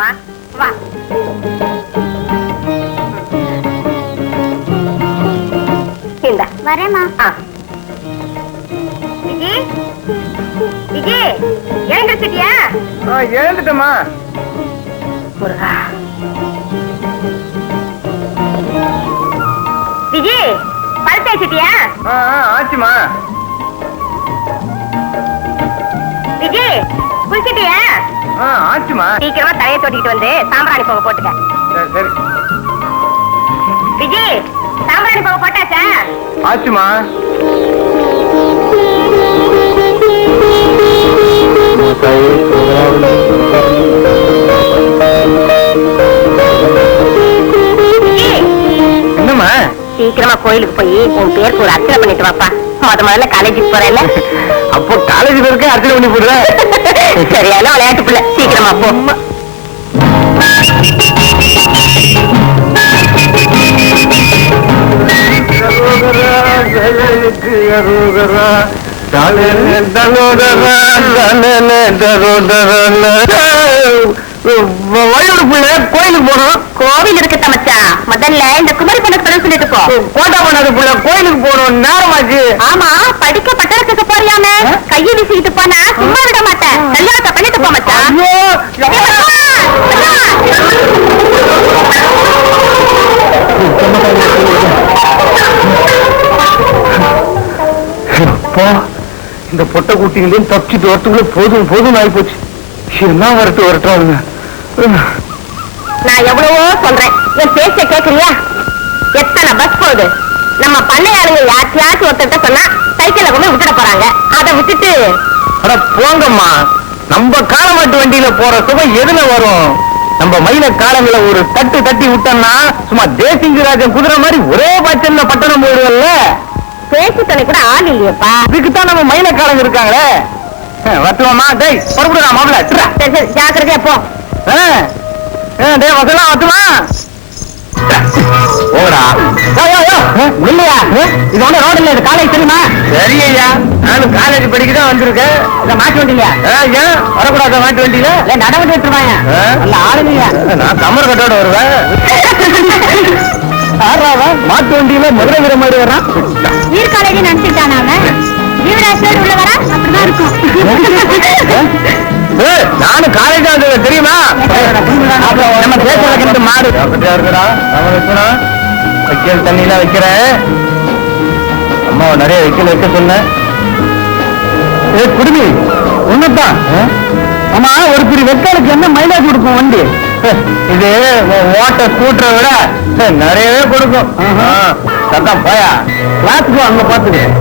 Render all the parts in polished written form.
வாமா வா. இந்த வரேம்மா. விஜி விஜி எழுந்துட்டியா? எழுந்துட்டமா. விஜி பல் தேய்ச்சிட்டியா? ஆச்சுமா. விஜி குளிச்சிட்டியா? ஆச்சுமா. சீக்கிரமா தலையை தொட்டிட்டு வந்து சாம்பிராணி போக போட்டுக்க. சரி. விஜி சாம்பிராணி போக போட்டாச்சா? ஆச்சுமா. என்னம்மா? சீக்கிரமா கோயிலுக்கு போய் உன் பேருக்கு ஒரு அர்ச்சனை பண்ணிட்டு வாப்பா. முதல்ல காலேஜுக்கு போறேன்ல. அப்போ காலேஜ்ல இருக்க அர்ச்சனை பண்ணி போடுற. சரியான விளையாட்டு பிள்ளை. சீக்கிரமா போ. வயோடு பிள்ளை கோயிலுக்கு போகணும். கோவில் இருக்கு தமச்சா. முதல்ல இந்த குமரி பண்ண சொல்லிட்டு போ. கோட்டா பண்ணாத பிள்ளை கோயிலுக்கு போகணும். நேரமாச்சு. ஆமா படிக்க பட்டணத்துக்கு போறியாம கையை வீசிக்கிட்டு போனா சும்மா விட மாட்டேன். கல்யாணத்தை பண்ணிட்டு போ மச்சா. இந்த பொட்டை குட்டிகளையும் தப்பிச்சுட்டு வரத்துக்குள்ள போதும் போதும் ஆகி போச்சு. என்ன வரட்டுறாங்க. நான் எவ்வளவோ சொல்றேன், என் பேச்ச கேக்குறியா? எத்தனை பஸ் போகுது. நம்ம பண்ணையாளுங்க யாச்சியாச்சும் ஒருத்தட்ட சொன்னா சைக்கிள்ல கொண்டு விட்டுட போறாங்க. அதை விட்டுட்டு அட போங்கம்மா. நம்ம காலமாட்டு வண்டியில போற சுகம் எதுல வரும்? நம்ம மயில காலங்களை ஒரு தட்டு தட்டி விட்டோம்னா சும்மா தேசிங்கராஜன் குதிரை மாதிரி ஒரே பட்சம்ல பட்டணம் போயிடுவல்ல. பேச்சு துணை கூட ஆள் இல்லையப்பா. இதுக்குத்தான் நம்ம மயில காலங்க இருக்காங்களே. வத்துவாமா? டேய் புறப்படுறா மாப்பிள்ள. சரி சரி ஜாக்கிரதையா போ. டேய் வசலாம் வத்துமா? ஓடா இல்லையா? இது ஒண்ணு ரோடு இல்ல, இது காலேஜ் தெரியுமா? சரி ஐயா, நானும் காலேஜ் படிக்கதான் வந்திருக்கேன். இத மாட்டு வண்டியா? ஏன் வரக்கூடாத மாட்டு வண்டியில? இல்ல நடவண்டி எடுத்துருவாங்க. இல்ல ஆளுங்க. நான் கமர் கட்டோட வருவேன். மாட்டு வண்டியில மதுரை வீர மாதிரி வரான். நீர் காலேஜ் நினைச்சுட்டான் அவன். ஜீவராஜோடு உள்ள வரா அப்படிதான் இருக்கும். நானும் காலேஜ் வந்தது தெரியுமா? நம்ம தேசம் மாடு இருக்குடா. வைக்கல் தண்ணிலாம் வைக்கிறேன். அம்மாவை நிறைய வைக்கல் வைக்க சொன்னேன். குடுமி ஒண்ணுதான். ஆமா, ஒரு பிடி வெக்காலுக்கு என்ன மைலேஜ் கொடுக்கும் வண்டி? இது ஓட்ட ஸ்கூட்டரை விட நிறையவே கொடுக்கும். சத்தம் போயா கிளாஸுக்கு அங்க பாத்துக்கிறேன்.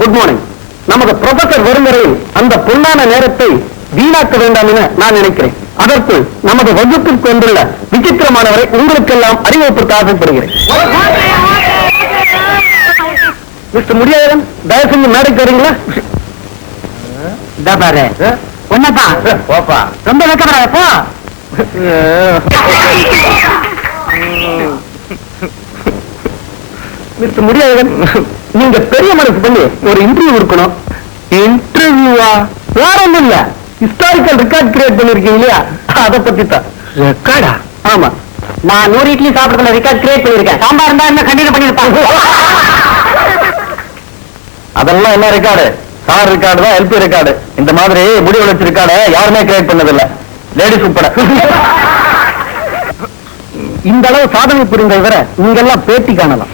Good morning. நமது ப்ரொஃபசர் வரும் வரையில் அந்த பொன்னான நேரத்தை வீணாக்க வேண்டாம் என நான் நினைக்கிறேன். அதற்கு நமது வகுப்பிற்கு வந்துள்ள விசித்திரமானவரை உங்களுக்கெல்லாம் அறிவிப்பிற்கு ஆசைப்படுகிறேன். மிஸ்டர் முடியாதன், தயவு செஞ்சு மேடைக்கு வரீங்களா? ஒன்னப்பா போப்பா, ரொம்ப வைக்கப்படாத போ. மிஸ்டர் முடியாதன், நீங்க பெரிய மனசு பண்ணி ஒரு இன்டர்வியூ இருக்கணும். இன்டர்வியூவா? வேற ஒண்ணும் இல்ல, ஹிஸ்டாரிக்கல் ரெக்கார்ட் கிரியேட் பண்ணிருக்கீங்க இல்லையா, அதை பத்தி தான். ரெக்கார்டா? ஆமா, நான் 100 இட்லி சாப்பிடறதுல ரெக்கார்ட் கிரியேட் பண்ணிருக்கேன். சாம்பார் இருந்தா என்ன கண்டினியூ பண்ணிருப்பாங்க. அதெல்லாம் என்ன ரெக்கார்டு? சார் ரெக்கார்டு தான், எல்பி ரெக்கார்டு. இந்த மாதிரி முடிவு வளர்ச்சி ரெக்கார்டு யாருமே கிரியேட் பண்ணதில்லை, லேடிஸ் உட்பட. இந்த அளவு சாதனை புரிந்த இவர நீங்கெல்லாம் பேட்டி காணலாம்.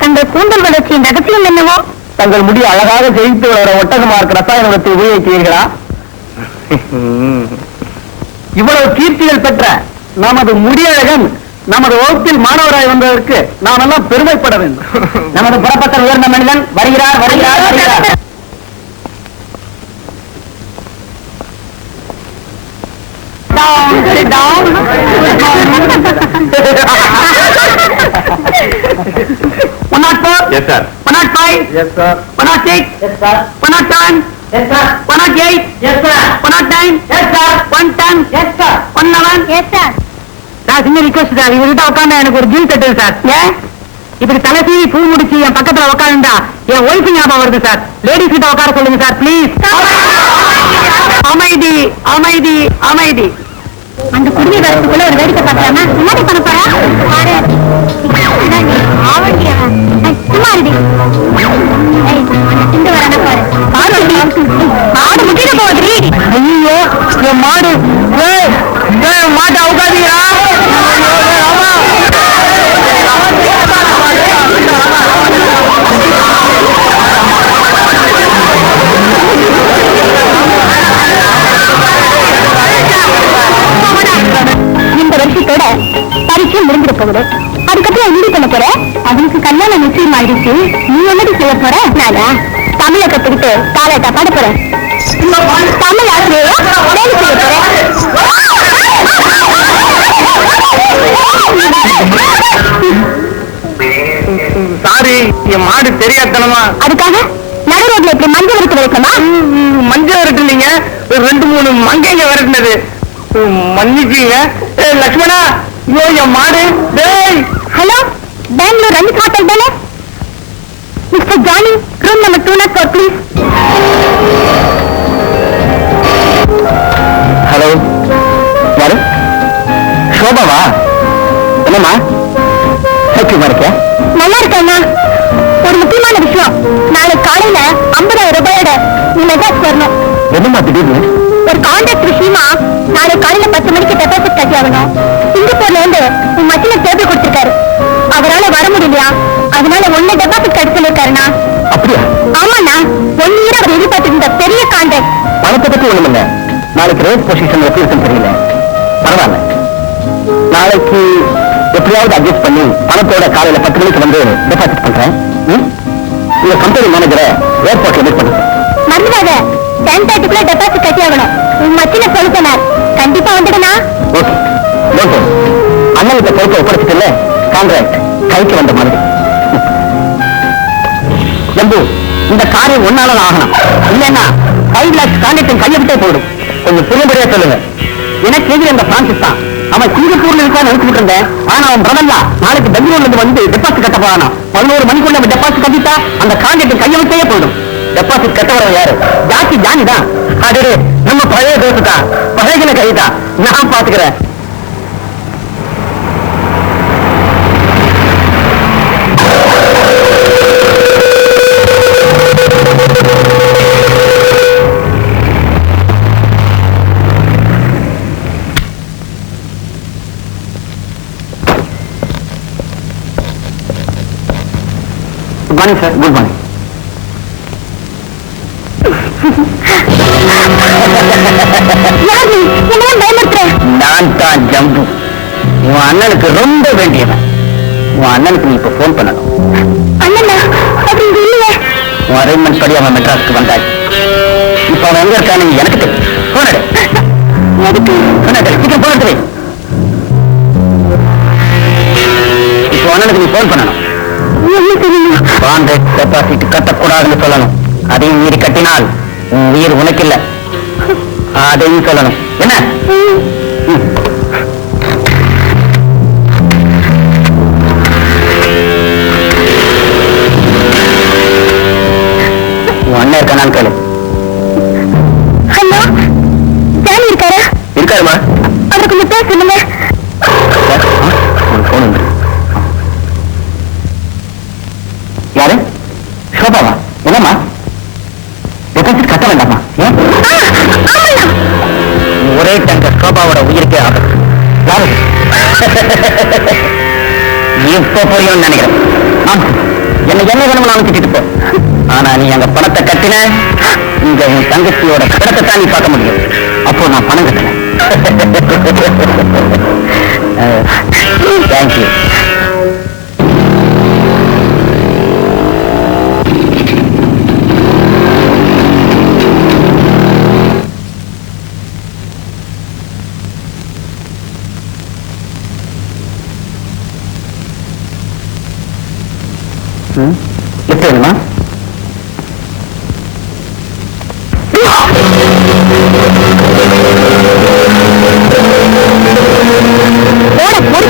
தங்கள் கூந்தல் வளர்ச்சியின் ரகசியம் என்னவோ? தங்கள் முடி அழகாக ஜெயித்து வளர ஒட்டகமார்க்க ரசாயனத்தை உபயோகிக்கிறீர்களா? இவ்வளவு கீர்த்திகள் பெற்ற நமது முடியழகன் நமது வகுப்பில் மாணவராய் வந்ததற்கு நாம் எல்லாம் பெருமைப்பட வேண்டும். நமது புறப்பட்ட உயர்ந்த மனிதன் வருகிறார் வருகிறார் வருகிறார். Yes, sir. 105. Yes, sir. 106. Yes, sir. 107. Yes, sir. 108. Yes, sir. 109. Yes, sir. 110. Yes, sir. 111. Yes, sir. நான் சின்ன ரிக்வெஸ்ட் சார், இவர்கிட்ட உட்காந்து எனக்கு ஒரு ஜீல் தட்டு சார். ஏன் இப்படி தலை சீவி பூ முடிச்சு என் பக்கத்துல உட்காந்துட்டா என் ஒய்ஃபு ஞாபகம் வருது சார். லேடிஸ் கிட்ட உட்கார சொல்லுங்க சார், பிளீஸ். அமைதி. அமைதி அமைதி. அந்த குருவி வரத்துக்குள்ள ஒரு வேடிக்கை பார்க்கலாமா? முன்னாடி பண்ண போறா பாரு. ஆவண்டியா சும்மா இருடி. இந்த வரான பாரு. மாடு முட்டிட போகுது. ஐயோ என் மாடு. மாட்டை அவுக்காதீங்களா? இந்த வருஷத்தோட பரீட்சை முடிஞ்சிட போகுது. அதுக்கப்புறம் என்ன பண்ண போற? அவனுக்கு கல்யாணம் நிச்சயம் ஆயிடுச்சு. நீ என்னடி செய்ய போற? நானா தமிழை கத்துக்கிட்டு காலட்டா பாட போறேன். தமிழ் ஆசிரியரா வேலை செய்ய போறேன். சாரி, என் மாடு தெரியாதனமா. அதுக்காக நடு ரோட்ல இப்படி மஞ்சள் விரட்டு வைக்கமா? மஞ்சள் விரட்டு இல்லைங்க, ஒரு 2-3 மங்கைங்க விரட்டுனது. மன்னிச்சுங்க. லக்ஷ்மணா, ஐயோ என் மாடு. ஹலோ, பெங்களூர் ரஞ்சித் ஹோட்டல் தானே? Mister Johnny, room number 204 please. Hello, யாரு? சோபாவா? என்னம்மா சௌக்கியமா இருக்க? நல்லா இருக்கேண்ணா. ஒரு முக்கியமான விஷயம். நாளைக்கு காலையில 50,000 ரூபாயோட நீ மெட்ராஸ் வரணும். என்னம்மா திடீர்னு? ஒரு கான்ட்ராக்ட் விஷயமா நாளைக்கு காலையில 10 மணிக்கு டெபாசிட் கட்டி ஆகணும். சிங்கப்பூர்ல இருந்து உன் மச்சில டேபிள் கொடுத்திருக்காரு. அவரால வர முடியலையா, அதனால ஒண்ணு டெபாசிட் கட்டி சொல்லிருக்காருண்ணா. அப்படியா? ஆமாண்ணா, 1 இயர் அவர் எதிர்பார்த்து இருந்த பெரிய கான்ட்ராக்ட். பணத்தை பத்தி ஒண்ணுமில்ல. நாளைக்கு ரேட் பொசிஷன் எப்படி இருக்குன்னு தெரியல. பரவாயில்ல, நாளைக்கு எப்படியாவது அட்ஜஸ்ட் பண்ணி பணத்தோட காலையில 10 மணிக்கு வந்து டெபாசிட் பண்றேன். உங்க கம்பெனி மேனேஜரை ஏர்போர்ட்ல மீட் பண்ணுங்க. மறந்துடாத, 10:30க்குள்ள டெபாசிட் கட்டி ஆகணும். உன் மச்சில சொல்லி சொன்னார். கண்டிப்பா வந்துடுனா? Okay, okay. அண்ணனுக்கு பொறுப்பை ஒப்படைச்சிட்டு கான்ட்ராக்ட் கைக்கு வந்த மாதிரி. ஜம்பு, இந்த காரியம் ஒன்னால ஆகணும். இல்லைன்னா 5 lakhs கான்ட்ராக்ட் கையை விட்டே போயிடும். கொஞ்சம் புரியும்படியா சொல்லுங்க. எனக்கு எதிரி அந்த பிரான்சிஸ் தான். அவன் சிங்கப்பூர்ல இருக்கான்னு நினைச்சுட்டு இருந்தேன். ஆனா அவன் பிரதல்லா நாளைக்கு பெங்களூர்ல இருந்து வந்து டெபாசிட் கட்ட போறானா. 11 மணிக்குள்ள அவன் டெபாசிட் கட்டிட்டா அந்த கான்ட்ராக்ட் கையை விட்டே போயிடும். டெபாசிட் கட்ட வரவன் யாரு? ஜானி தான். அது நம்ம பழைய தோசைதான், பழைய கைதான். நான் பாத்துக்கிறேன். Good morning sir. Good morning. நான் தான் ஜம்பு. உன் அண்ணனுக்கு ரொம்ப வேண்டியவன். உன் அண்ணனுக்கு நீ இப்ப போன் பண்ணணும். அண்ணனா அப்படி இல்லையே. உன் அரேஞ்ச்மெண்ட் படி அவன் மெட்ராஸ்க்கு வந்தாச்சு. இப்ப அவன் எங்க இருக்கான்னு எனக்கு தெரியும். போன் எடு. சீக்கிரம் போன் எடுத்து. இப்போ அண்ணனுக்கு நீ போன் பண்ணணும். கான்ட்ராக்ட் டெபாசிட் கட்டக்கூடாதுன்னு சொல்லணும். அதையும் மீறி கட்டினால் உன் உயிர் உனக்கு இல்ல. அதையும் சொல்லணும். என்ன? உன் அண்ணன் இருக்கானான்னு கேளு. ஹலோ, ஜானி இருக்காரா? இருக்காருமா. அவருக்கு கொஞ்சம் பேச சொல்லுங்க. போன் உண்டு. யாரு? சோபாவா? என்னம்மா டெபாசிட் கட்ட வேண்டாமா? ஏன்? ஒரே தங்க சோபாவோட உயிருக்கே ஆபத்து. யாரு? இப்ப போயும் நினைக்கிறேன். என்ன வேணும்னாலும் திட்டிட்டு போ. ஆனா நீ அங்க பணத்தை கட்டின, இங்க உன் தங்கச்சியோட படத்தை தான் நீ பார்க்க முடியும். அப்போ நான் பணம் கட்டினேன். தேங்க்யூ. லிஃப்ட் வேணுமா? போட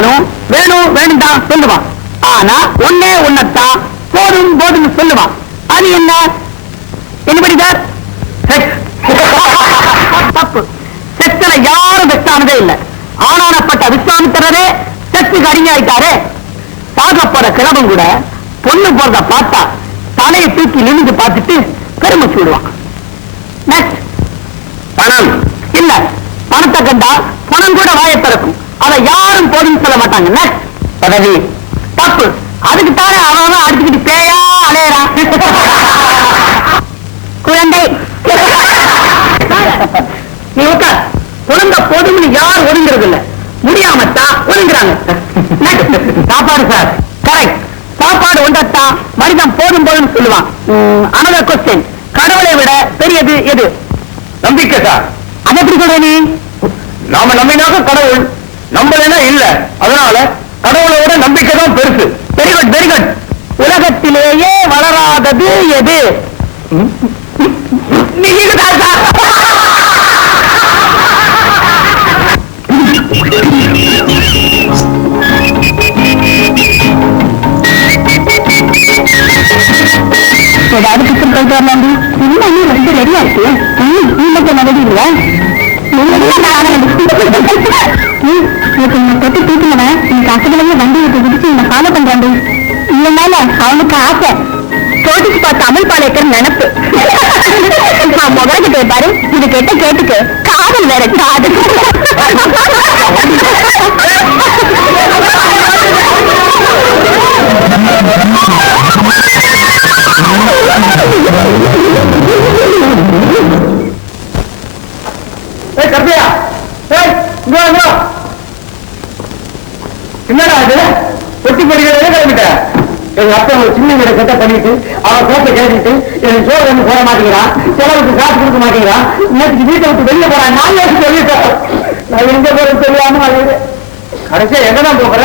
இருந்தாலும் வேணும் வேணும் தான் சொல்லுவான். ஆனா ஒன்னே ஒன்னத்தான் போதும் போதும்னு சொல்லுவான். அது என்ன? என்னபடி சார்? தப்பு. செக்ஸ்ல யாரும் வெஸ்டானதே இல்லை. ஆனானப்பட்ட விஸ்வாமித்திரரே செக்ஸுக்கு அடிமையாயிட்டாரே. சாக போற கிழவன் கூட பொண்ணு போறத பார்த்தா தலையை தூக்கி நிமிந்து பார்த்துட்டு பெருமை சொல்லுவான். பணம் இல்ல, பணத்தை கண்டா பணம் கூட வாயை திறக்கும். அதை யாரும் போதுன்னு சொல்ல மாட்டாங்க. நெக்ஸ்ட் பதவி. தப்பு. அதுக்கு தானே அவன் அடிச்சுக்கிட்டு பேயா அலையறான். குழந்தை நீ உட்கார். குழந்தை போதும்னு யாரும் ஒதுங்கிறது இல்ல, முடியாமத்தான் ஒதுங்குறாங்க. சாப்பாடு சார். கரெக்ட். சாப்பாடு ஒன்றத்தான் மனிதன் போதும் போதும் சொல்லுவான். Another question. கடவுளை விட பெரியது எது? நம்பிக்கை சார். அதை எப்படி சொல்ற நீ? நாம நம்பினாக்க கடவுள், நம்பலைன்னா இல்ல. அதனால கடவுளை விட நம்பிக்கை தான் பெருசு. Very good very good. உலகத்திலேயே வளராதது எது? நீங்கதான் சார். ஏதாவது பிக்சர் போயிட்டு வரலாம். இல்ல நீ ரெண்டு ரெடியா இருக்கு. நீங்க ரெடி இல்ல? தொட்டு தூக்குங்க. நீங்க அசைகளையே வண்டி விட்டு குடிச்சு என்ன ஃபாலோ பண்றாங்க. இல்லைனால அவனுக்கு ஆசை போட்டிச்சு பார்த்து அமல் பாளையக்கர் நினைப்பு. முதல்கிட்ட பாரு, இது கேட்ட கேட்டுக்கு காதல் வேற காதல். கப்பியா என்னடா அது? பொட்டி படிக்கிறதே கிளம்பிட்ட. எங்க அப்பா ஒரு சின்ன வீட கட்ட பண்ணிட்டு அவன் கோப்பை கேட்டுட்டு எனக்கு சோறு வந்து போட மாட்டேங்கிறான், செலவுக்கு காசு கொடுக்க மாட்டேங்கிறான். நேற்று வீட்டை விட்டு வெளியே போறான். நான் யோசிச்சு வெளியிட்டேன். நான் எங்க போறது தெரியாம கடைசியா எங்கதான் போகிற?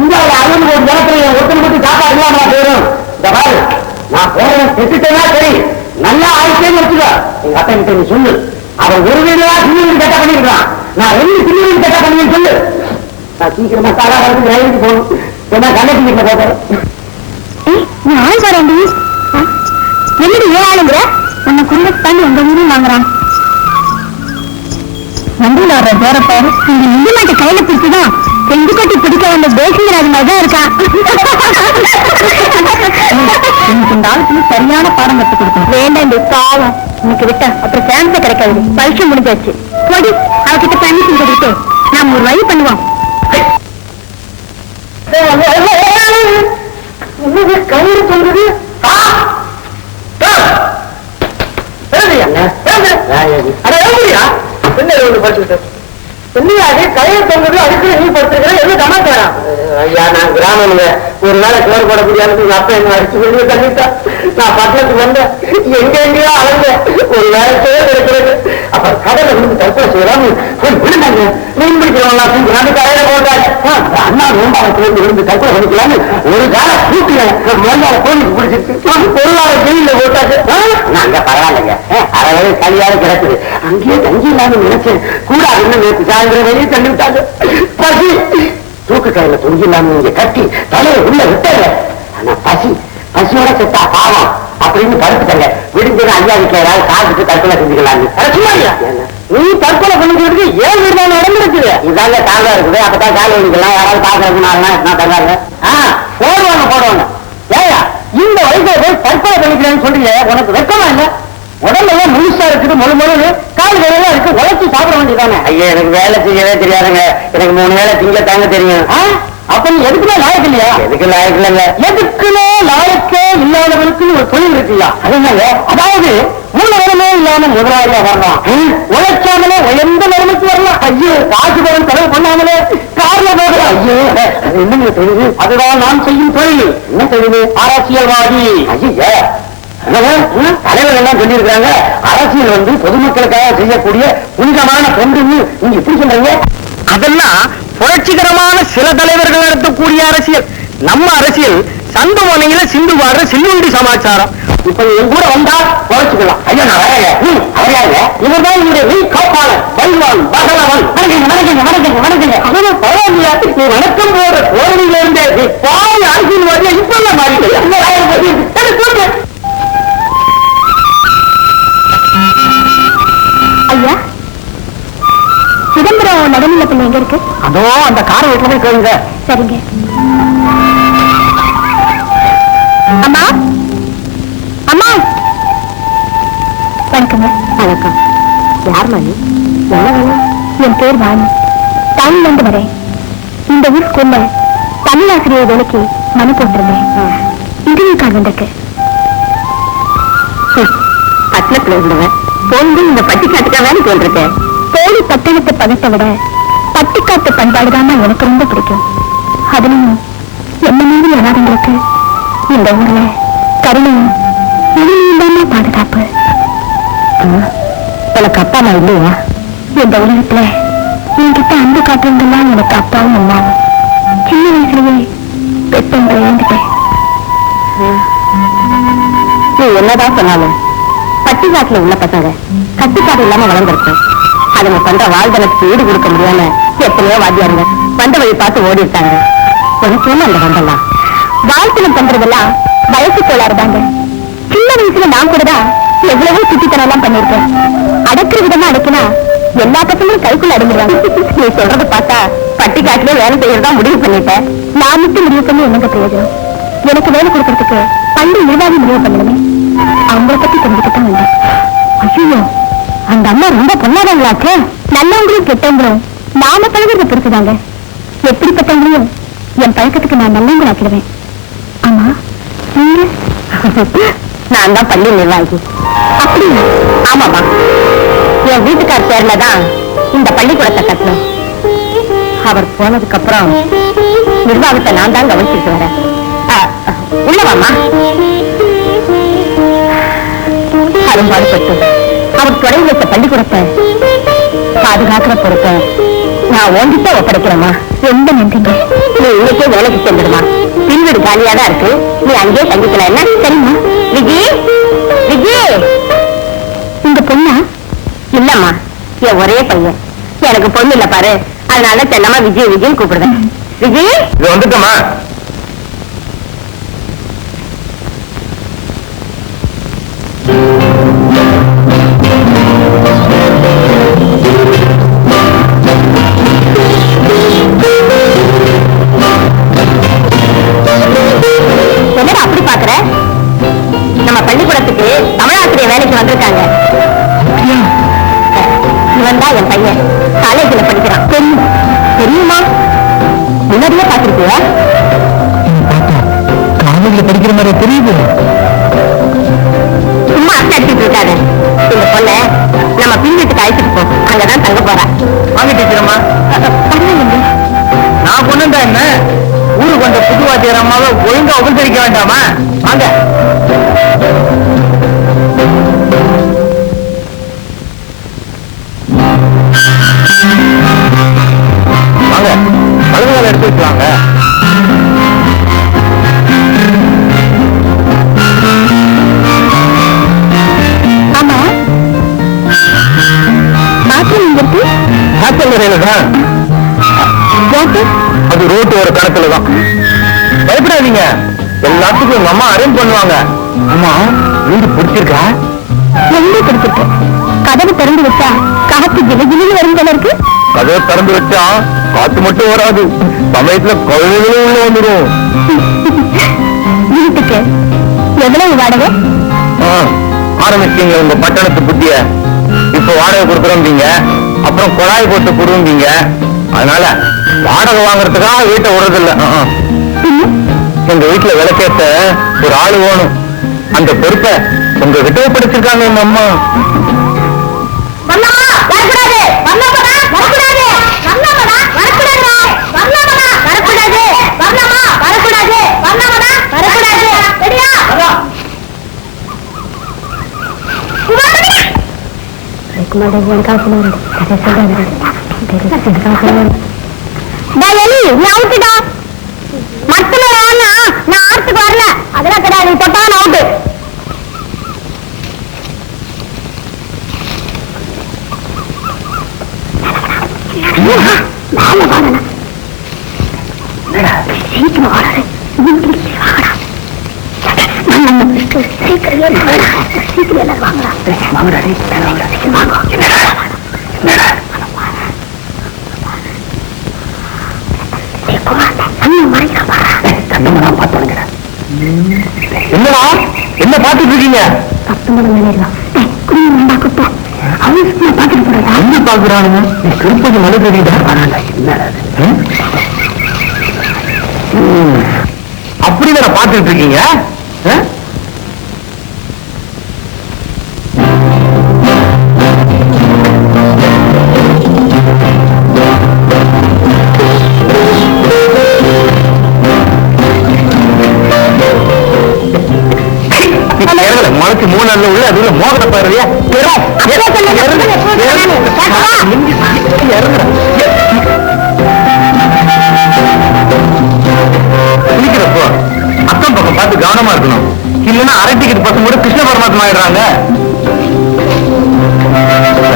இந்த 60 கோடி ஜனத்துல ஒருத்தனை மட்டும் சாப்பாடு இல்லாம போயிடும். இந்த பாரு, நான் போறேன் செட்டுட்டேன்னா சரி, நல்லா ஆயிட்டேன்னு வச்சுக்க. எங்க அப்பா கிட்ட நீ சொல்லு, அவன் ஒரு வீடுதான் சின்ன வீடு கட்ட பண்ணிருக்கான், நான் 2 சின்ன வீடு கட்ட பண்ணுவேன்னு சொல்லு. நான் சீக்கிரமா காலாகாலத்துக்கு ரயிலுக்கு போகணும். என்ன கண்டக்டர் வீட்டுல போகிறேன். ஆள் வரேன். என்னடி ஏன் ஆளுங்கிற? உன்னை குடும்பத்து தாண்டி எங்க வீடும் வாங்குறான். வண்டியில வர்ற போறப்பாரு இந்த நிதி மாட்டை கையில பிடிச்சுதான் செஞ்சு கொட்டி பிடிக்க வந்த தேசிங்கராஜ் மாதிரிதான் இருக்கான். இந்த ஆளுக்கு சரியான பாடம் கற்றுக் கொடுக்கணும். வேண்டாண்டி பாவம், இன்னைக்கு விட்ட அப்புறம் சான்ஸே கிடைக்காது. பரிசு முடிஞ்சாச்சு. போடி, அவகிட்ட பர்மிஷன் கொடுத்து நாம ஒரு வழி பண்ணுவோம். கயிறு சொல்றது கயிறு தொங்குது, அதுக்கு நீ படுத்துருக்கிற என்ன சமாச்சாரம்? ஐயா, நான் கிராமங்க, ஒரு நாளை சோறு போட முடியாது. அப்ப என்ன அடிச்சு வெளியே தள்ளிட்டா. நான் பட்டணத்துக்கு வந்தேன், எங்க எங்கேயோ அலைஞ்ச, ஒரு வேலை சோறு கிடைக்கிறது. அப்ப கடலை விழுந்து தற்கொலை செய்யலாம் விழுந்தாங்க. மீன் பிடிக்கிறவங்க நாட்டு கடையில போட்டாங்க. அண்ணா நோம்பாளத்திலிருந்து விழுந்து தற்கொலை பண்ணிக்கலான்னு ஒரு கால கூட்டுறேன். மறுநாள் கோழிக்கு பிடிச்சிருக்கு, பொருளாதார ஜெயில போட்டாச்சு. நாங்க பரவாயில்லைங்க, அறவே சரியாக கிடக்குது. அங்கேயே தங்கி இல்லாம நினைச்சேன். கூடாதுன்னு நேற்று சாயந்தரம் வெளியே தள்ளி விட்டாங்க. பசி தூக்கு கையில தொங்கி இல்லாம இங்க கட்டி தலையை உள்ள விட்டாங்க. ஆனா பசியோட செத்தா பாவம் அப்படின்னு படுத்துட்டாங்க. விடுஞ்சது ஐயா வீட்டுல ஏதாவது சாப்பிட்டு தற்கொலை செஞ்சுக்கலாங்க. நீ தற்கொலை பண்ணிக்கிறதுக்கு ஏன் வீடு நடந்துருக்குது? இதாங்க காலம் இருக்குது. அப்பதான் கால வலிக்கலாம். யாராவது பாக்குறதுனால தர்றாங்க. போடுவாங்க. ஏயா இந்த வயசுல போய் தற்கொலை பண்ணிக்கிறேன்னு சொல்றீங்க, உனக்கு வெக்கமா இல்ல? உடம்பு முழுசா இருக்குது, முழு கால் வேலையா இருக்கு, உழைச்சி சாப்பிட வேண்டியதானே? ஐயா, எனக்கு வேலை செய்யவே தெரியாதுங்க. எனக்கு 3 வேலை திங்க தாங்க தெரியும். அப்ப நீ எதுக்குமே லாயக்கு இல்லையா? எதுக்கு லாயக்கு இல்லைங்க? எதுக்குமே லாயக்கே இல்லாதவனுக்கு ஒரு தொழில் இருக்குல்ல, அதுதாங்க. அதாவது மூல நிலைமே இல்லாம முதலாளியா வரலாம், உழைச்சாமலே உயர்ந்த நிலைமைக்கு வரலாம். ஐயோ, காசு பணம் செலவு பண்ணாமலே கார்ல போகலாம். ஐயோ, அது என்னங்க தொழில்? அதுதான் நான் செய்யும் தொழில். என்ன தொழில்? அரசியல்வாதி. ஐயா, தலைவர் எல்லாம் சொல்லியிருக்காங்க, அரசியல் பொதுமக்களுக்காக செய்யக்கூடிய புனிதமான தொண்டுன்னு நீங்க எப்படி சொல்றீங்க? அதெல்லாம் புரட்சிகரமான சில தலைவர்கள் நடத்தக்கூடிய அரசியல். நம்ம அரசியல் சந்து மனையில சிந்து பாடுற சில்லுண்டி சமாச்சாரம். இப்ப என் கூட வந்தா குறைச்சுக்கலாம். ஐயா நான் அவரையாங்க இவர்தான் இவருடைய நீ காப்பாளர் பல்வான் பகலவன். அவனை பரவாயில்லையாட்டு நீ வணக்கம் போற கோரில இருந்தே நீ பாதி அரசியல்வாதியா இப்ப மாறிட்டேன். ஐயா, சிதம்பரம் நடுநிலை பிள்ளை எங்க இருக்கு? அதோ அந்த காரை வீட்டுல போய் கேளுங்க. சரிங்க. அம்மா, அம்மா. வணக்கங்க. வணக்கம். யார் மணி? என்ன வேணும்? என் பேர் வாணி. டவுன்ல இருந்து வரேன். இந்த ஊர் ஸ்கூல்ல தமிழ் ஆசிரியர் வேலைக்கு மனு போட்டிருந்தேன். இன்டர்வியூ கார்டு வந்திருக்கு. பட்டணத்துல இருந்தவன் பொண்ணு இந்த பட்டிக்காட்டுக்கா வேலைக்கு வந்திருக்கேன். போலி பட்டணத்தை பதத்தை விட பட்டிக்காட்டு பண்பாடுதான் எனக்கு ரொம்ப பிடிக்கும். அதுலயும் என்ன மீறி அனாதங்களுக்கு இந்த ஊர்ல கருணையும் இல்லாம பாதுகாப்பு. எனக்கு அப்பா அம்மா இல்லையா? இந்த உலகத்துல என்கிட்ட அன்பு காட்டுறதுலாம் எனக்கு அப்பாவும் அம்மாவும். சின்ன வயசுலயே பெற்றவங்க இழந்துட்டேன். நீ என்னதான் சொன்னாலும் பட்டிக்காட்டுல உள்ள பசங்க கட்டுப்பாடு இல்லாம வளர்ந்துருக்கோம். அதுங்க பண்ற வாழ்தனத்துக்கு ஈடு கொடுக்க முடியாம எத்தனையோ வாத்தியாருங்க வந்த வழி பார்த்து ஓடி இருக்காங்க. உனக்கு அந்த வந்தலாம் வாழ்த்தனம் பண்றதெல்லாம் வயசு கோளாறுதாங்க. சின்ன வயசுல நான் கூட தான் எவ்வளவோ சுத்தித்தனம் எல்லாம் பண்ணிருக்கேன். அடக்குற விதமா அடக்கினா எல்லா பசங்களும் கைக்குள்ள அடங்கிடுவாங்க. நீ சொல்றத பார்த்தா பட்டிக்காட்டுல வேலை செய்யறதா முடிவு பண்ணிட்டேன். நான் மட்டும் முடிவு பண்ணி என்னங்க பிரயோஜனம்? எனக்கு வேலை கொடுக்கறதுக்கு பள்ளி நிர்வாகி முடிவு பண்ணணுமே. அவங்கள பத்தி தெரிஞ்சுக்கிட்டான் வந்தேன். ஐயோ, அந்த அம்மா ரொம்ப பொண்ணாதாங்களாச்சே. நல்லவங்களும் கெட்டவங்களும் நாம பழகிறத பொறுத்துதாங்க. எப்படிப்பட்டவங்களையும் என் பழக்கத்துக்கு நான் நல்லவங்க ஆக்கிடுவேன். ஆமா, நான் தான் பள்ளி நிர்வாகி. அப்படியா? ஆமாமா, என் வீட்டுக்கார் பேர்லதான் இந்த பள்ளிக்கூடத்தை கட்டணும். அவர் போனதுக்கு அப்புறம் நிர்வாகத்தை நான் தான் கவனிச்சுட்டு வரேன். உள்ளவாமா. அரும்பாடுபட்டு அவர் தொடங்கி வைத்த பள்ளிக்கூடத்தை பாதுகாக்கிற பொறுப்பை நான் ஓண்டிட்ட ஒப்படைக்கிறேம்மா. ரொம்ப நன்றிங்க. நீ இன்னைக்கே வேலைக்கு செஞ்சிடுமா. பின்வீடு காலியா தான் இருக்கு. நீ அங்கேயே தங்கிக்கலாம். என்ன? சரிம்மா. விஜி, விஜி உங்க பொண்ணா? இல்லம்மா, என் ஒரே பையன். எனக்கு பொண்ணு இல்ல பாரு, அதனால செல்லமா விஜய் விஜய் கூப்பிடுவேன். விஜய் வந்துட்டோமா? என்னடா அப்படி பாக்குற? நம்ம பள்ளிக்கூடத்துக்கு தமிழாசிரியர் வேலைக்கு வந்திருக்காங்க. இவன் தான் என் பையன். காலேஜில் படிக்கிறான். தெரியுமா? முன்னாடியே பாத்திருக்கியா? காலேஜில் படிக்கிற மாதிரி தெரியுது. சும்மா அடிச்சுட்டு இருக்காரு. இந்த பொண்ணை நம்ம பின் வீட்டுக்கு அழைச்சிட்டு போ. அங்கதான் தங்க போறா. வாங்க டீச்சரம்மா. நான் பொண்ணுண்டா என்ன? ஊருக்கு வந்த புது வாத்தியார் அம்மாவை ஒழுங்கா உபசரிக்க வேண்டாமா? வாங்க. வாங்க, பழங்களை எடுத்து வச்சுவாங்க. ஆமா, பாத்திரம் இங்க இருக்கு. ஹாஸ்டல் முறையில தான். அது ரோட்டு ஒரு கணக்குல தான். பயப்படாதீங்க, எல்லாத்துக்கும் உங்க அம்மா அரேஞ்ச் பண்ணுவாங்க. அம்மா, வீடு பிடிச்சிருக்கா? ரொம்ப பிடிச்சிருக்கு. கதவு திறந்து வச்சா காத்து ஜிலு ஜிலு வரும் போல இருக்கு. கதவை திறந்து வச்சா காத்து மட்டும் வராது, சமயத்துல குழந்தைகளும் உள்ள வந்துடும். வீட்டுக்கு எவ்வளவு வாடகை? ஆரம்பிச்சீங்க உங்க பட்டணத்து புத்திய. இப்ப வாடகை கொடுக்குறோம்பீங்க, அப்புறம் குழாய் போட்டு கொடுவீங்க. அதனால வாடகை வாங்குறதுக்காக வீட்டை விடுறதில்ல. எங்க வீட்டுல விளக்கேத்த ஒரு ஆளு வேணும். அந்த பொறுப்பை உங்க கிட்ட படிச்சிருக்காங்க எங்க அம்மா. மத்துல நான் ஆத்துக்கு சீக்கிரம் வாடாது. சீக்கிரம் எல்லாரும் வாங்கலாம். என்னடா என்ன பாத்துட்டு இருக்கீங்க? என்ன பாக்குறானுங்க? திருப்பதி மழை தெரியுதா? அப்படி நான் பாத்துட்டு இருக்கீங்க. மலைக்கு 3 நாள்ல உள்ள அதுல மோகன பாருயா. குளிக்கிறப்போ அக்கம் பக்கம் பார்த்து கவனமா இருக்கணும். இல்லைன்னா அரை டிக்கெட் பசங்க கூட கிருஷ்ண பரமாத்மா ஆயிடுறாங்க.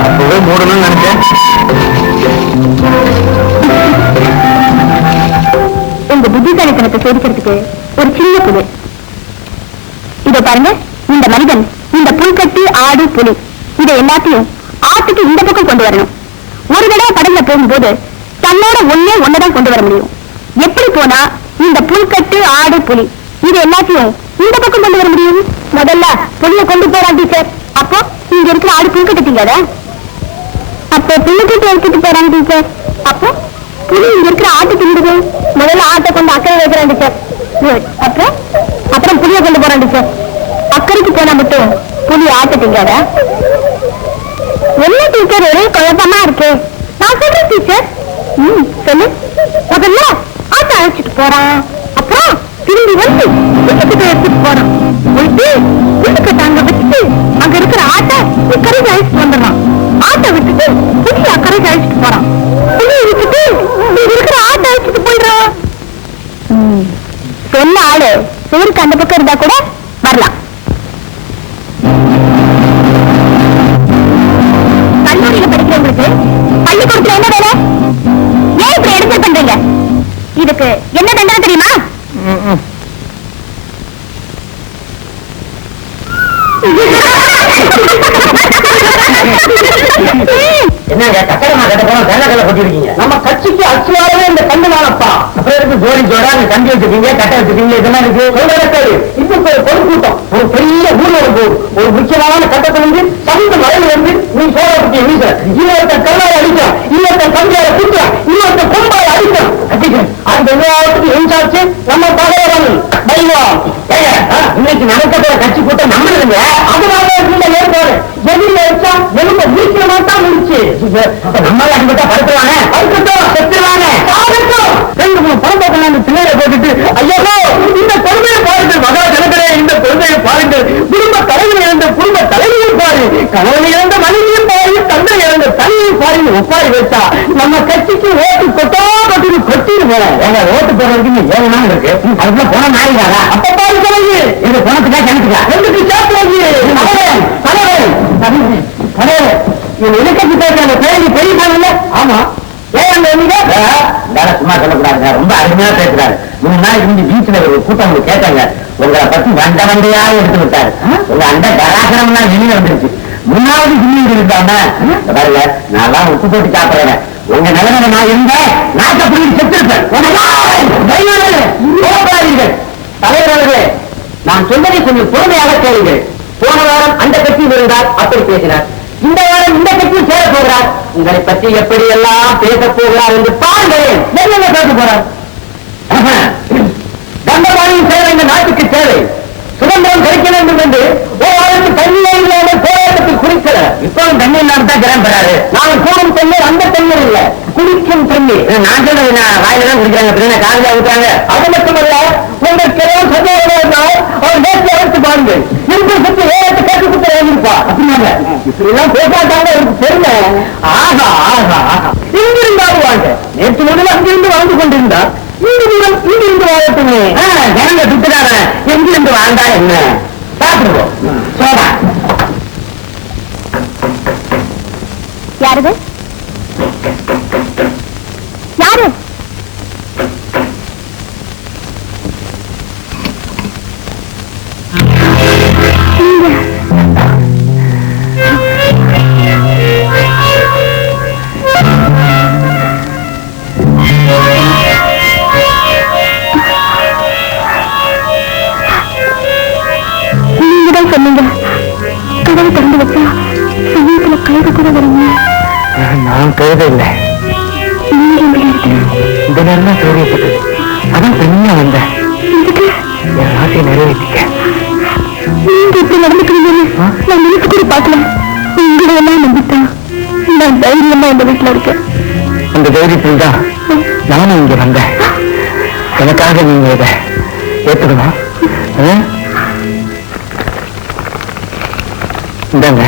அப்பவே மூடணும்னு நினைச்சேன். உங்க புத்திசாலித்தனத்தை சோதிக்கிறதுக்கு ஒரு சின்ன புது இதை பாருங்க. இந்த மனிதன் இந்த புல்கட்டு ஆடு புலி இதை எல்லாத்தையும் ஆட்டுக்கு இந்த பக்கம் கொண்டு வரணும். ஒரு தடவை படகுல போகும்போது தன்னோட ஒன்னதான் கொண்டு வர முடியும். எப்படி போனா இந்த புல்கட்டு ஆடு புலி இது எல்லாத்தையும் இந்த பக்கம் கொண்டு வர முடியும்? முதல்ல புலிய கொண்டு போறான் டீச்சர். அப்போ இங்க இருக்கிற ஆடு புல்கட்டு திங்காத. அப்போ புல்கட்டு எடுத்துட்டு போறான் டீச்சர். அப்போ புலி இங்க இருக்கிற ஆட்டு திங்குது. முதல்ல ஆட்டை கொண்டு அக்கறை வைக்கிறான் டீச்சர். அப்புறம் புலிய கொண்டு போறான் டீச்சர். அக்கறைக்கு போனா மட்டும் புலி ஆட்ட திங்காத. என்ன டீச்சர் ஒரே குழப்பமா இருக்கு? நான் சொல்றேன் டீச்சர். சொல்லு. முதல்ல ஆட்டை அழைச்சிட்டு போறான். அப்புறம் திரும்பி வந்து புல்லுக்கட்டை எடுத்துட்டு போறான். போயிட்டு புல்லுக்கட்டை அங்க வச்சுட்டு அங்க இருக்கிற ஆட்டை கரைக்கு அழைச்சிட்டு வந்துடுறான். ஆட்டை விட்டுட்டு புலி அக்கறைக்கு அழைச்சிட்டு போறான். புலியை விட்டுட்டு இங்க இருக்கிற ஆட்டை அழைச்சிட்டு போயிடுறான். சொன்ன ஆளு சுவருக்கு அந்த பக்கம் இருந்தா கூட வரலாம். கல்லூரியில படிக்கிறவங்களுக்கு பள்ளிக்கூடத்துல என்ன வேலை? ஏன் இப்படி எடுத்து பண்றீங்க? இதுக்கு என்ன தண்டனை தெரியுமா? என்னங்க கட்டடமா கட்ட போனா தேங்காய்ல கொட்டிருக்கீங்க. நம்ம கட்சிக்கு அச்சுவாரவே இந்த கண்டுமானப்பா. அப்புறம் இருக்கு ஜோடி ஜோடா நீங்க கண்டி வச்சுக்கீங்க கட்ட வச்சுக்கீங்க. இதெல்லாம் இருக்கு இப்ப பொதுக்கூட்டம் ஒரு பெரிய ஊர்ல இருக்கு. ஒரு முக்கியமான கட்டத்திலிருந்து சமூக மழையில இருந்து நீ சோழப்பட்டிய வீச இன்னொருத்த கல்லால் அடிக்கலாம், இன்னொருத்த கம்பியால குத்துறான், இன்னொருத்த கொம்பால அடிக்கலாம். கட்டிக்கிறேன் அந்த எல்லாத்துக்கும் இன்சார்ஜ் நம்ம பகைவரன் பைவான். இன்னைக்கு நடக்கிற கட்சி கூட்டம் நம்மளுங்க. அதனால ஏற்பாடு எதிரில வச்சா எலும்ப வீழ்ச்சிய மாட்டா முடிச்சு நம்மளால அடிபட்டா படுத்துவாங்க, படுக்கட்டும் செத்துவாங்க, ரெண்டு மூணு பணம் போட்டு பிள்ளைய போட்டுட்டு ஐயோ இந்த பொறுமையை பாருங்கள் மகா ஜனங்களே, இந்த பொறுமையை பாருங்கள். குடும்ப தலைவர் இழந்த குடும்ப தலைவியும் பாரு, கணவன் இழந்த மனைவியும் பாரு, தந்தை இழந்த தனியும் பாரு ஒப்பாரி வச்சா நம்ம கட்சிக்கு ஓட்டு கொட்டா கொட்டி கொட்டிட்டு போறேன். எங்க ஓட்டு போறதுக்கு 7 நாள் இருக்கு. அதுக்குள்ள போன நாயிடாரா அப்ப பாரு தலைவி இது பணத்துக்கா கிணத்துக்கா ரெண்டுக்கு சேர்த்து பெரிய. ஆமா சும்மா சொல்லக்கூடாதுங்க, ரொம்ப அருமையா பேசுறாரு. 3 நாளைக்கு முந்தி பீச்ல ஒரு கூட்டம் கேட்டாங்க, உங்களை பத்தி வண்டையா எடுத்து விட்டாரு. உங்க அந்த கராசனம்லாம் வெளியில வந்துருச்சு. 3வது சின்னி இருந்தாங்க பாருங்க, நான் உப்பு போட்டு சாப்பிடுறேன். உங்க நிலைமையில நான் இருந்தேன் நாட்டை புள்ளி செத்துருப்பேன். தலைவர்களே நான் சொன்னதை கொஞ்சம் பொறுமையாக கேளுங்கள். போன வாரம் அந்த கட்சியில் இருந்தார் அப்படி பேசினார். இந்த வாரம் இந்த கட்சியில் சேர போகிறார். உங்களை பற்றி எப்படி எல்லாம் பேச போகிறார் என்று பாருங்கள். என்ன பேச போறார்? தண்டவாளியின் சேவை இந்த நாட்டுக்கு தேவை. சுதந்திரம் கிடைக்க வேண்டும் என்று ஓராளுக்கு தண்ணீரே இல்லாமல் போராட்டத்தில் குடிக்கிறார். இப்போது தண்ணீர் நாம் தான் திறம் பெறாரு. நான் கூடும் தண்ணீர் அந்த தண்ணீர் இல்ல, குடிக்கும் தண்ணீர். நான் சொல்றது வாயில தான் குடிக்கிறாங்க, காலையில ஊற்றுறாங்க. அது மட்டுமல்ல, உங்களுக்கு எல்லாம் சந்தேகம் இருந்தால் அவர் நேற்று அழைத்து பாருங்கள். இன்று சுற்றி ஏழு கேட்டு குத்த எழுதிருப்பா. அப்படின்னாங்க இப்படி எல்லாம் பேசாட்டாங்க எனக்கு தெரியல. ஆகா ஆகா ஆகா இங்கிருந்தாலும் வாங்க. நேற்று முதல் அங்கிருந்து வாழ்ந்து கொண்டிருந்தார். இங்கிருந்து வாழட்டுமே. ஜனங்க சுத்துறாங்க, எங்கிருந்து வாழ்ந்தா என்ன? சாப்பிடுவோம். சோடா யாரு யாரு நான் கழுத இல்லை. இந்த நேரம் தான் சௌரியப்பட்டது. அதான் தனியா வந்தேன். என் ஆசையை நிறைவேற்றிக்க. நீங்க இப்படி நடந்துக்கிறீங்கன்னு நான் நினைச்சு கூட பார்க்கல. உங்களை எல்லாம் நம்பித்தான் நான் தைரியமா இந்த வீட்டுல இருக்கேன். அந்த தைரியத்தில் தான் நானும் இங்க வந்தேன். எனக்காக நீங்க இதை ஏத்துக்கணுமா? இந்தாங்க.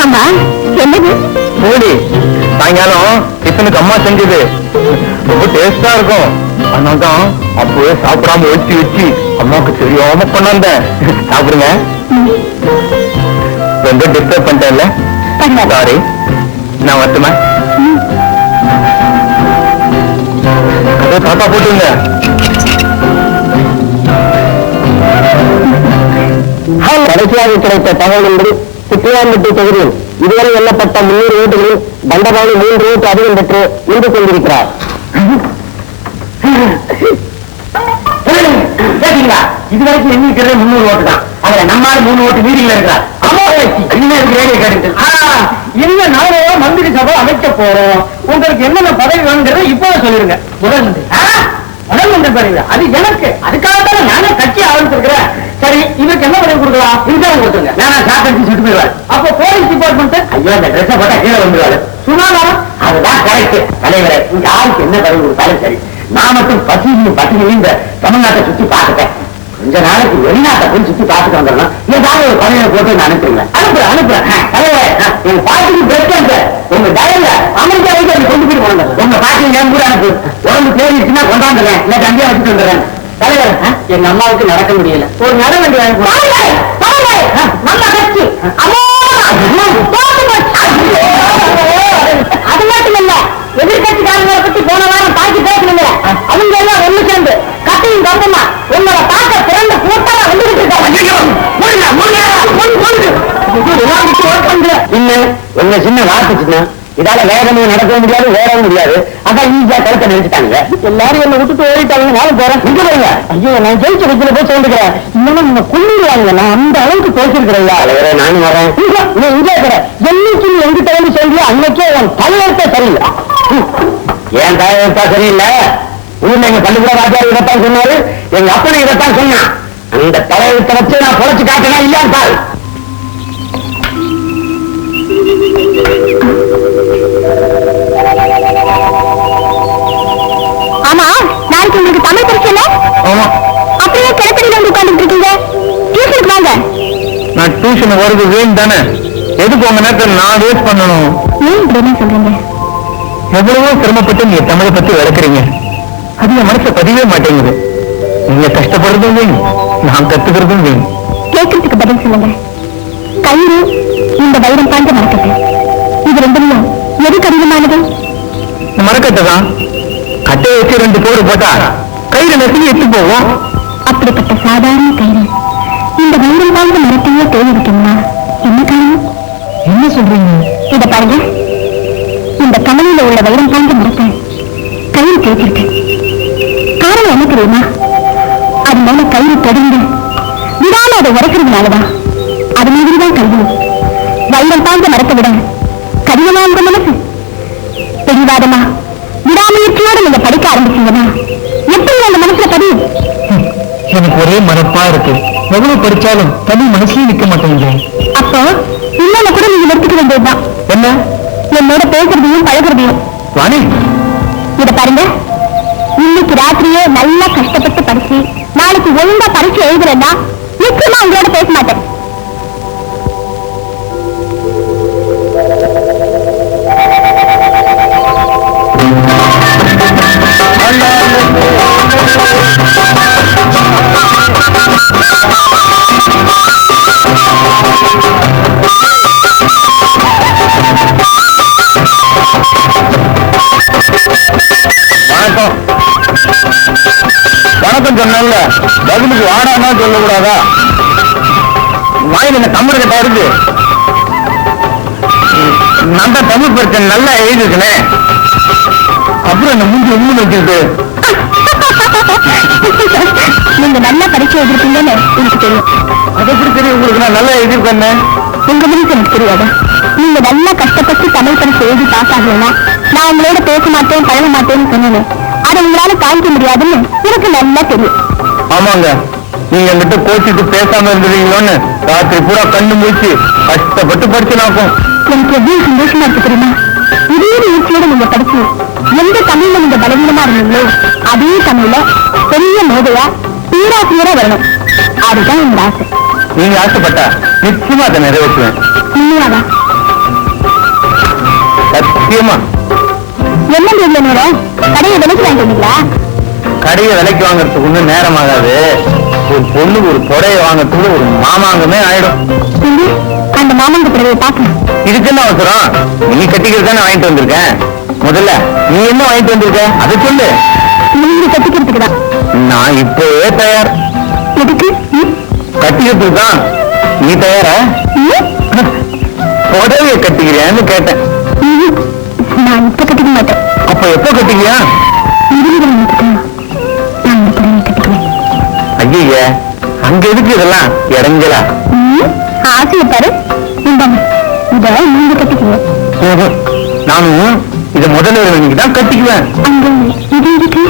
ஆமா, என்னது? மூடி சாயங்காலம் டிஃபனுக்கு அம்மா செஞ்சது ரொம்ப டேஸ்டா இருக்கும். அதனால்தான் அப்பவே சாப்பிடாம வச்சு வச்சு அம்மாவுக்கு தெரியாம கொண்டாந்த. சாப்பிடுங்க. ரொம்ப டிஸ்டர்ப் பண்ணிட்டேன்ல, சாரி. நான் வரட்டுமா? அதோ தாத்தா போட்டுங்க. கடைசியாக கிடைத்த தகவல் என்பது சித்தியாம்பட்டி தொகுதியில் இதுவரை எண்ணப்பட்ட 300 ஓட்டுகளில் தண்டபாணி 3 ஓட்டு அதிகம் பெற்று நின்று கொண்டிருக்கிறார். இதுவரைக்கும் எண்ணிக்கிறது 300 ஓட்டு தான். அதுல நம்மால 3 ஓட்டு வீடுகள் இருக்கிறார். என்ன நாளோ மந்திரி சபை அமைக்க போறோம். உங்களுக்கு என்னென்ன பதவி வேணுங்கிறத இப்போ சொல்லிருங்க. முதல் மந்திரி பதவி அது எனக்கு. அதுக்காகத்தான் நானே கட்சி ஆரம்பிச்சிருக்கிறேன். சரி, இவருக்கு என்ன பதவி கொடுக்கலாம்? இன்சாரம் கொடுத்துருங்க. நான் சாப்பிட்டு சுட்டு போயிடுவார். அப்போ போலீஸ் டிபார்ட்மெண்ட் ஐயோ அந்த ட்ரெஸ் போட்டா கீழே வந்துருவாரு. சுனாதாரம் அதுதான் கரெக்ட். தலைவரை இங்க யாருக்கு என்ன பதவி கொடுத்தாலும் சரி, நான் மட்டும் பசியும் இந்த தமிழ்நாட்டை சுத்தி பார்த்துட்டேன். கொஞ்ச நாளைக்கு வெளிநாட்டை போய் சுத்தி பார்த்துட்டு வந்துடணும். ஏதாவது ஒரு பதவியை போட்டு நான் அனுப்புறேன். அனுப்புறேன். எங்க பாட்டிக்கு பிரச்சனை உங்க டயல்ல அமெரிக்கா வரைக்கும் கொண்டு போய் கொண்டு உங்க பாட்டி ஏன் கூட அனுப்பு. உடம்பு தேடிச்சுன்னா கொண்டாந்துறேன். இல்லை தம்பியா வச்சுட்டு வந்துடுறேன். தலைவர், எங்க அம்மாவுக்கு நடக்க முடியல. ஒரு நட வண்டி நல்ல கட்சி. அது மட்டும் இல்ல, எதிர்கட்சிக்காரங்களை பத்தி போன வாரம் பாக்கி பேசணுங்க. அவங்க எல்லாம் ஒண்ணு சேர்ந்து கட்டையும் கம்பமா உங்களை பார்க்க பிறந்த கூட்டமா வந்துட்டு இன்னும் உங்க சின்ன வார்த்தைச்சுன்னா இதால வேகமும் நடக்க முடியாது, வேறவும் முடியாது. அதான் ஈஸியா கருத்தை நினைச்சுட்டாங்க. எல்லாரும் என்ன விட்டுட்டு ஓடிட்டாங்க. நானும் போறேன். இங்க போறீங்க. ஐயோ, நான் ஜெயிச்ச வச்சுல போய் சொல்லிருக்கிறேன். இன்னும் நம்ம கொள்ளிடுவாங்க. நான் அந்த அளவுக்கு பேசிருக்கிறேன். நானும் வரேன். நீ இங்கே இருக்கிற என்னைக்கு எங்கிட்ட வந்து சொல்றியோ அன்னைக்கே உன் தலைவர்த்தா சரியில்லை. ஏன் தலைவர்த்தா சரியில்லை? ஊர்ல எங்க பள்ளிக்கூட வாத்தியார் இதைத்தான் சொன்னாரு. எங்க அப்பனை இதைத்தான் சொன்னான். அந்த தலைவரத்தை வச்சு நான் பொழைச்சு காட்டினா இல்லையா பாரு. ஆமா, நாளைக்கு உங்களுக்கு தமிழ் பரிசு இல்ல? அப்படியே கிடப்படியில வந்து உட்கார்ந்துட்டு இருக்கீங்க. டியூஷனுக்கு வாங்க. நான் டியூஷன் வருது வேணும் தானே. எதுக்கு உங்க நேரத்தில் நான் வேஸ்ட் பண்ணணும்? ஏன் இப்படி என்ன சொல்றீங்க? எவ்வளவோ சிரமப்பட்டு நீங்க தமிழை பத்தி வளர்க்குறீங்க. அது என் மனசை பதிவே மாட்டேங்குது. நீங்க கஷ்டப்படுறதும் வேணும், நான் கத்துக்கிறதும் வேணும். கேட்கறதுக்கு பதில் சொல்லுங்க. கயிறு இந்த வைரம் தாண்ட மறக்கட்டு. இது ரெண்டுமே எது கடினமானது? மரக்கட்டை தான். கட்டையை வச்சு 2 போடு போட்டா கயிறு நெருங்கி எட்டு போவோம். அப்படிப்பட்ட சாதாரண கயிறு இந்த வைரம் தாண்ட மரத்தையே தேவைக்குமா? என்ன காரணம்? என்ன சொல்றீங்க? இத பாருங்க, இந்த கமலில உள்ள வைரம் தாண்ட மரத்தை கயிறு தேய்ச்சிருக்கு. காரணம் என்ன தெரியுமா? அது மேல கயிறு தொடர்ந்து விடாம அதை உரைக்கிறதுனாலதான். அது மாதிரிதான் கல்வி. வைரம் தாழ்ந்த மரத்தை விட கடினமா உங்க மனசு பிடிவாதமா விடாமுயற்சியோட நீங்க படிக்க ஆரம்பிச்சீங்கன்னா எப்படி அந்த மனசுல பதியும்? எனக்கு ஒரே மனப்பா இருக்கு. எவ்வளவு படிச்சாலும் தனி மனசுலயும் நிக்க மாட்டேங்குது. அப்போ இன்னொன்னு கூட நீங்க எடுத்துக்க வேண்டியதுதான். என்ன? என்னோட பேசுறதையும் பழகிறதையும். வாணி, இத பாருங்க, இன்னைக்கு ராத்திரியே நல்லா கஷ்டப்பட்டு படிச்சு நாளைக்கு ஒழுங்கா பரிசு எழுதுறேன்னா நிச்சயமா உங்களோட பேச மாட்டேன். வணக்கம். வணக்கம் சொன்னல பதிலுக்கு வாடானா சொல்லக்கூடாதா? வாயில் என்ன தமிழ் கிட்ட இருக்கு. நான் தான் தமிழ் பிரச்சனை நல்லா எழுதிருக்கேன். அப்புறம் என்ன மூஞ்சி உண்மை வச்சுட்டு நீங்க நல்லா பரிசு எழுதிருக்கீங்கன்னு எனக்கு தெரியும். அதை எப்படி தெரியும் உங்களுக்கு? நான் நல்லா எழுதிருக்கேன். உங்க மனசு எனக்கு தெரியாதா? நீங்க நல்லா கஷ்டப்பட்டு தமிழ் பரிசு எழுதி பாஸ் ஆகலைன்னா நான் உங்களோட பேச மாட்டேன் பழக மாட்டேன்னு சொன்னேன். அதை உங்களால காமிக்க முடியாதுன்னு எனக்கு நல்லா தெரியும். ஆமாங்க, நீங்க என்கிட்ட கோச்சிட்டு பேசாம இருந்தீங்களோன்னு ராத்திரி பூரா கண்ணு முடிச்சு கஷ்டப்பட்டு படிச்சு நாக்கும். எனக்கு எவ்வளவு சந்தோஷமா இருக்கு தெரியுமா? இதே முயற்சியோட நீங்க படிச்சு எந்த தமிழ்ல நீங்க பலவீனமா இருந்தீங்களோ அதே தமிழ்ல பெரிய மேதையா பேராசிரியரா வரணும். அதுதான் எங்க ஆசை. நீங்க ஆசைப்பட்டா நிச்சயமா அதை நிறைவேற்றுவேன். உண்மையாவா? சத்தியமா. என்ன இவ்வளவு நேரம்? கடையை விலைக்கு வாங்கிட்டீங்களா? கடையை விலைக்கு வாங்கறதுக்கு ஒண்ணும் நேரம் ஆகாது. ஒரு பொண்ணு ஒரு புடையை வாங்கறதுக்கு ஒரு மாமாங்கமே ஆயிடும். அந்த மாமாங்க புடவையை பார்க்கணும். இதுக்கு என்ன அவசரம்? நீ கட்டிக்கிறது தானே வாங்கிட்டு வந்திருக்கேன். முதல்ல நீ என்ன வாங்கிட்டு வந்திருக்க அதை சொல்லு. நீங்க கட்டிக்கிறதுக்கு தான். நான் இப்பவே தயார். எதுக்கு? கட்டிக்கிறதுக்கு தான். நீ தயாரா? புடவைய கட்டிக்கிறியான்னு கேட்டேன். நான் இப்ப கட்டிக்க மாட்டேன். அப்ப எப்ப கட்டிக்கியா? ஐய, அங்க எதுக்கு இதெல்லாம் இறங்கலா? ஆசைய பாரு. இத நீங்க கட்டிக்குங்க. நானும் இத முதல்ல இன்னைக்கு தான் கட்டிக்குவேன். இது இருக்கு.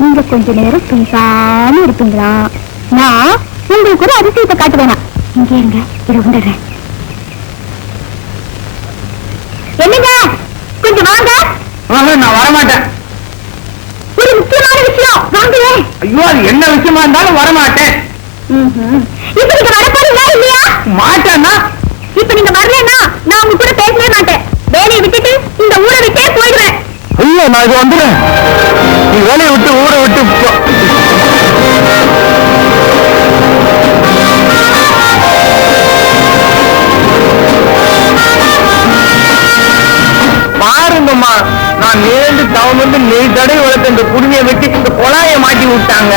நீங்க கொஞ்ச நேரம் பேசாம இருப்பீங்களா? நான் உங்களுக்கு ஒரு அதிசயத்தை காட்டுவேனா? இங்க இருங்க, இதை வந்துடுறேன். என்னங்க, கொஞ்சம் வாங்க. நான் வரமாட்டேன். ஒரு முக்கியமான விஷயம், வாங்க. ஐயோ, அது என்ன விஷயமா இருந்தாலும் வரமாட்டேன். இப்ப நீங்க வர போறீங்களா இல்லையா? மாட்டேன்னா? இப்ப நீங்க வரலன்னா நான் உங்க கூட பேசவே மாட்டேன். வேலையை விட்டுட்டு இந்த ஊரை விட்டே போயிடுவேன். ஐயோ, நான் இது வந்துடுறேன். நீ வேலையை விட்டு ஊரை விட்டு பாருங்கம்மா, நான் நேர்ந்து டவுன் வந்து நெய் தடவை வளர்த்த இந்த குடுமையை வெட்டி இந்த குழாயை மாட்டி விட்டாங்க.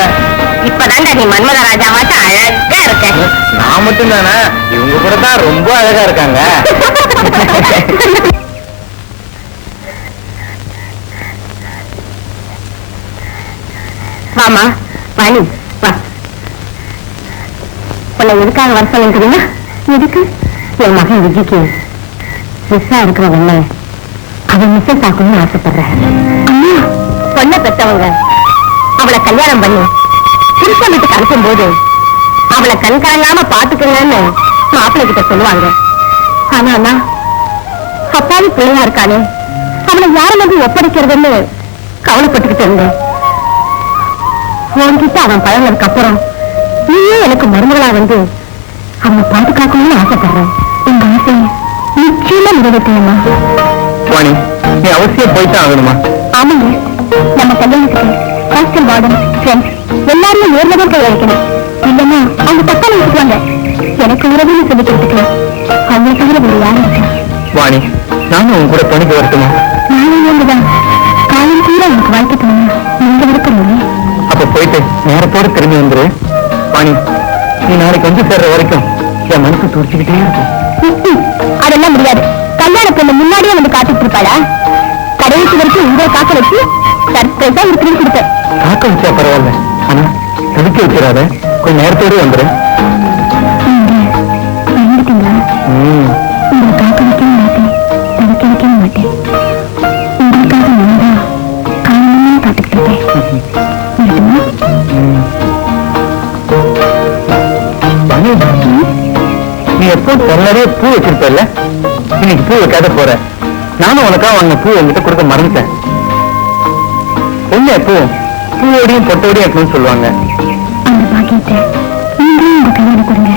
இப்பதான்டா நீ மன்மத ராஜாவாட்ட அழகா இருக்க. நான் மட்டும் தானே, இவங்க கூட தான் ரொம்ப அழகா இருக்காங்க. வாமா, வாணி வா. உன்னை எதுக்காக வர சொல்ல தெரியுமா? எதுக்கு? என் மகன் விஜய்க்கு மிஸ்ஸா இருக்கிற வெள்ளை அவன் மிஸ்ஸஸ் ஆகணும்னு ஆசைப்படுறேன். அம்மா, பொண்ணை பெற்றவங்க அவளை கல்யாணம் பண்ணி புருஷன் வீட்டுக்கு அனுப்பும் போது அவளை கண் கலங்காம பாத்துக்கங்கன்னு மாப்பிள்ளை கிட்ட சொல்லுவாங்க. ஆனா அண்ணா, அப்பாவி பிள்ளையா இருக்கானே, அவளை யார நம்பி ஒப்படைக்கிறதுன்னு கவலைப்பட்டுக்கிட்டு இருந்தேன். உன்கிட்ட அவன் பழகினதுக்கு அப்புறம் நீயே எனக்கு மருமகளா வந்து அவனை பாதுகாக்கணும்னு ஆசைப்படுறேன். உங்க ஆசையை நிச்சயமா நிறைவேற்றணுமா? வாணி, நீ அவசியம் போய்தான் ஆகணுமா? ஆமாங்க, நம்ம கல்யாணத்துக்கு ஹாஸ்டல் வார்டன் ஃப்ரெண்ட்ஸ் எல்லாருமே நேர்ல தான் போய் வைக்கணும். இல்லைன்னா அவங்க தப்பா நினைச்சுக்குவாங்க. எனக்கு உறவுன்னு சொல்லிக்கிறதுக்கு அவங்களை தவிர வேறு யாரும் இருக்கா? வாணி, நானும் உன் கூட துணைக்கு வரட்டுமா? நானும் நீங்கதான் காலம் கூட எனக்கு வாழ்க்கை தரணும். நீங்க விருப்பம். அப்ப போயிட்டு நேரத்தோட திரும்பி வந்துரு. வாணி, நீ நாளைக்கு வந்து சேர்ற வரைக்கும் என் மனசு துடிச்சுக்கிட்டே இருக்கும். அதெல்லாம் முடியாது. கல்யாணத்துக்கு முன்னாடியே வந்து காத்துட்டு இருப்பாளா? கடைசி வரைக்கும் உங்களை காக்க வச்சு சர்ப்ரைஸா இருக்கிறது கொடுத்தேன். காக்க வச்சா பரவாயில்ல, ஆனா தவிக்க வச்சிடாத. கொஞ்சம் நேரத்தோடய வந்துரு. உங்களை காக்க வைக்கவும் மாட்டேன், தவிக்க வைக்கவும் மாட்டேன். உங்களுக்காக நான் தான் காரணமே காத்துக்கிட்டு இருக்கேன். நீ எப்போ நிறைய பூ வச்சிருப்ப, இன்னைக்கு பூ வைக்காத போற. நானும் உனக்காக வாங்க பூ என்கிட்ட கொடுக்க மறந்துட்டேன். ஒண்ணு எப்போ பூவோடையும் பொட்டோடையும் இருக்கணும்னு சொல்லுவாங்க. அந்த பாக்கியத்தை நீங்களும் உங்க கையில கொடுங்க.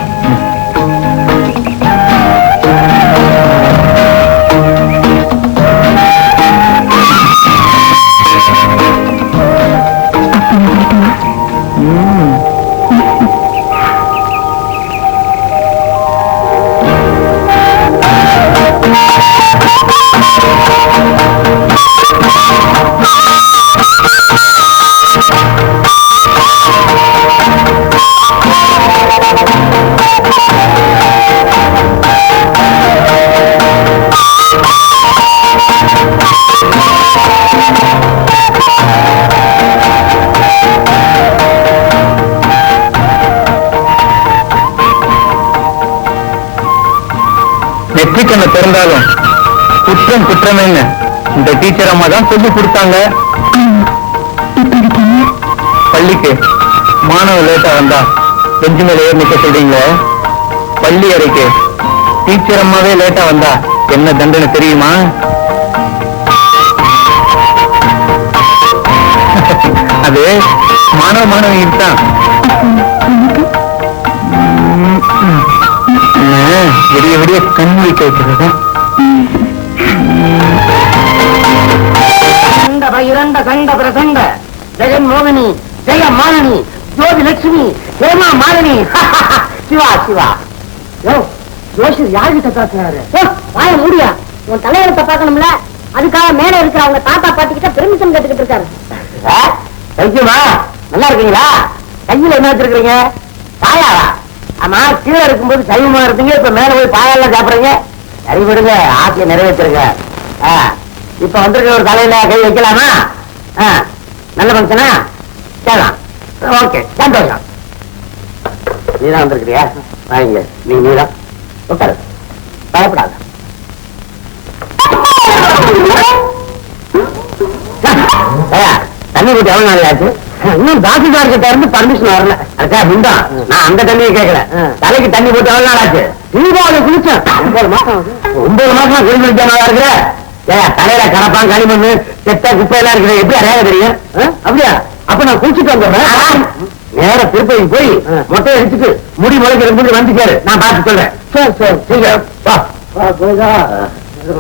கண்ணை திறந்தாலும் குற்றம் குற்றம் என்ன இந்த டீச்சர் அம்மா தான் சொல்லி கொடுத்தாங்க. பள்ளிக்கு மாணவ லேட்டா வந்தா பெஞ்சு மேல ஏறி நிக்க சொல்றீங்க. பள்ளி அறைக்கு டீச்சர் அம்மாவே லேட்டா வந்தா என்ன தண்டனை தெரியுமா? அது மாணவிக்கு தான். விடிய விடிய கண் வைக்க வைக்கிறதா? இரண்ட கண்ட பிரசண்ட ஜெகன் மோகினி ஜெய மாலினி ஜோதி லட்சுமி ஹேமா மாலினி. சிவா சிவா ஜோஷி யார்கிட்ட பேசுறாரு? வாய மூடியா, உன் தலையெழுத்த பார்க்கணும்ல, அதுக்காக மேல இருக்கிற அவங்க தாத்தா பாட்டிக்கிட்ட பெர்மிஷன் கேட்டுக்கிட்டு இருக்காரு. வைத்தியமா நல்லா இருக்கீங்களா? கையில என்ன வச்சிருக்கீங்க? பாயாவா? ஆமா, கீழே இருக்கும்போது சைவமா இருந்தீங்க, இப்ப மேல போய் பாயெல்லாம் சாப்பிடுறீங்க. சரி விடுங்க, ஆசையை நிறைவேற்றிருங்க. இப்ப வந்திருக்க ஒரு தலையில கை வைக்கலாமா? நல்ல ஃபங்க்ஷனா? கேட்கலாம். ஓகே, சந்தோஷம். நீதான் வந்திருக்கிறியா? வாங்க, நீதான் உட்காரு, பயப்படாத. தண்ணி போட்டு எவ்வளவு நாள் ஆச்சு? இன்னும் தாசில்தார் கிட்ட இருந்து பர்மிஷன் வரல. அச்சா முந்தான் நான் அந்த தண்ணியை கேட்கல. தலைக்கு தண்ணி போட்டு எவ்வளவு நாள் ஆச்சு? தீபாவளி குளிச்சேன். 9 மாசம் குளிச்சு நல்லா இருக்கிற. தலையில கரப்பான் களிமண்ணு செத்த குப்பை எல்லாம் இருக்குது, எப்படி அறையாக தெரியும்? அப்படியா? அப்ப நான் குளிச்சுட்டு வந்துடுறேன். நேர திருப்பதி போய் மொட்டை அடிச்சுட்டு முடி முளைக்கிறது வந்து சேரு, நான் பார்த்து சொல்றேன். சரி சரி சீக்கிரம்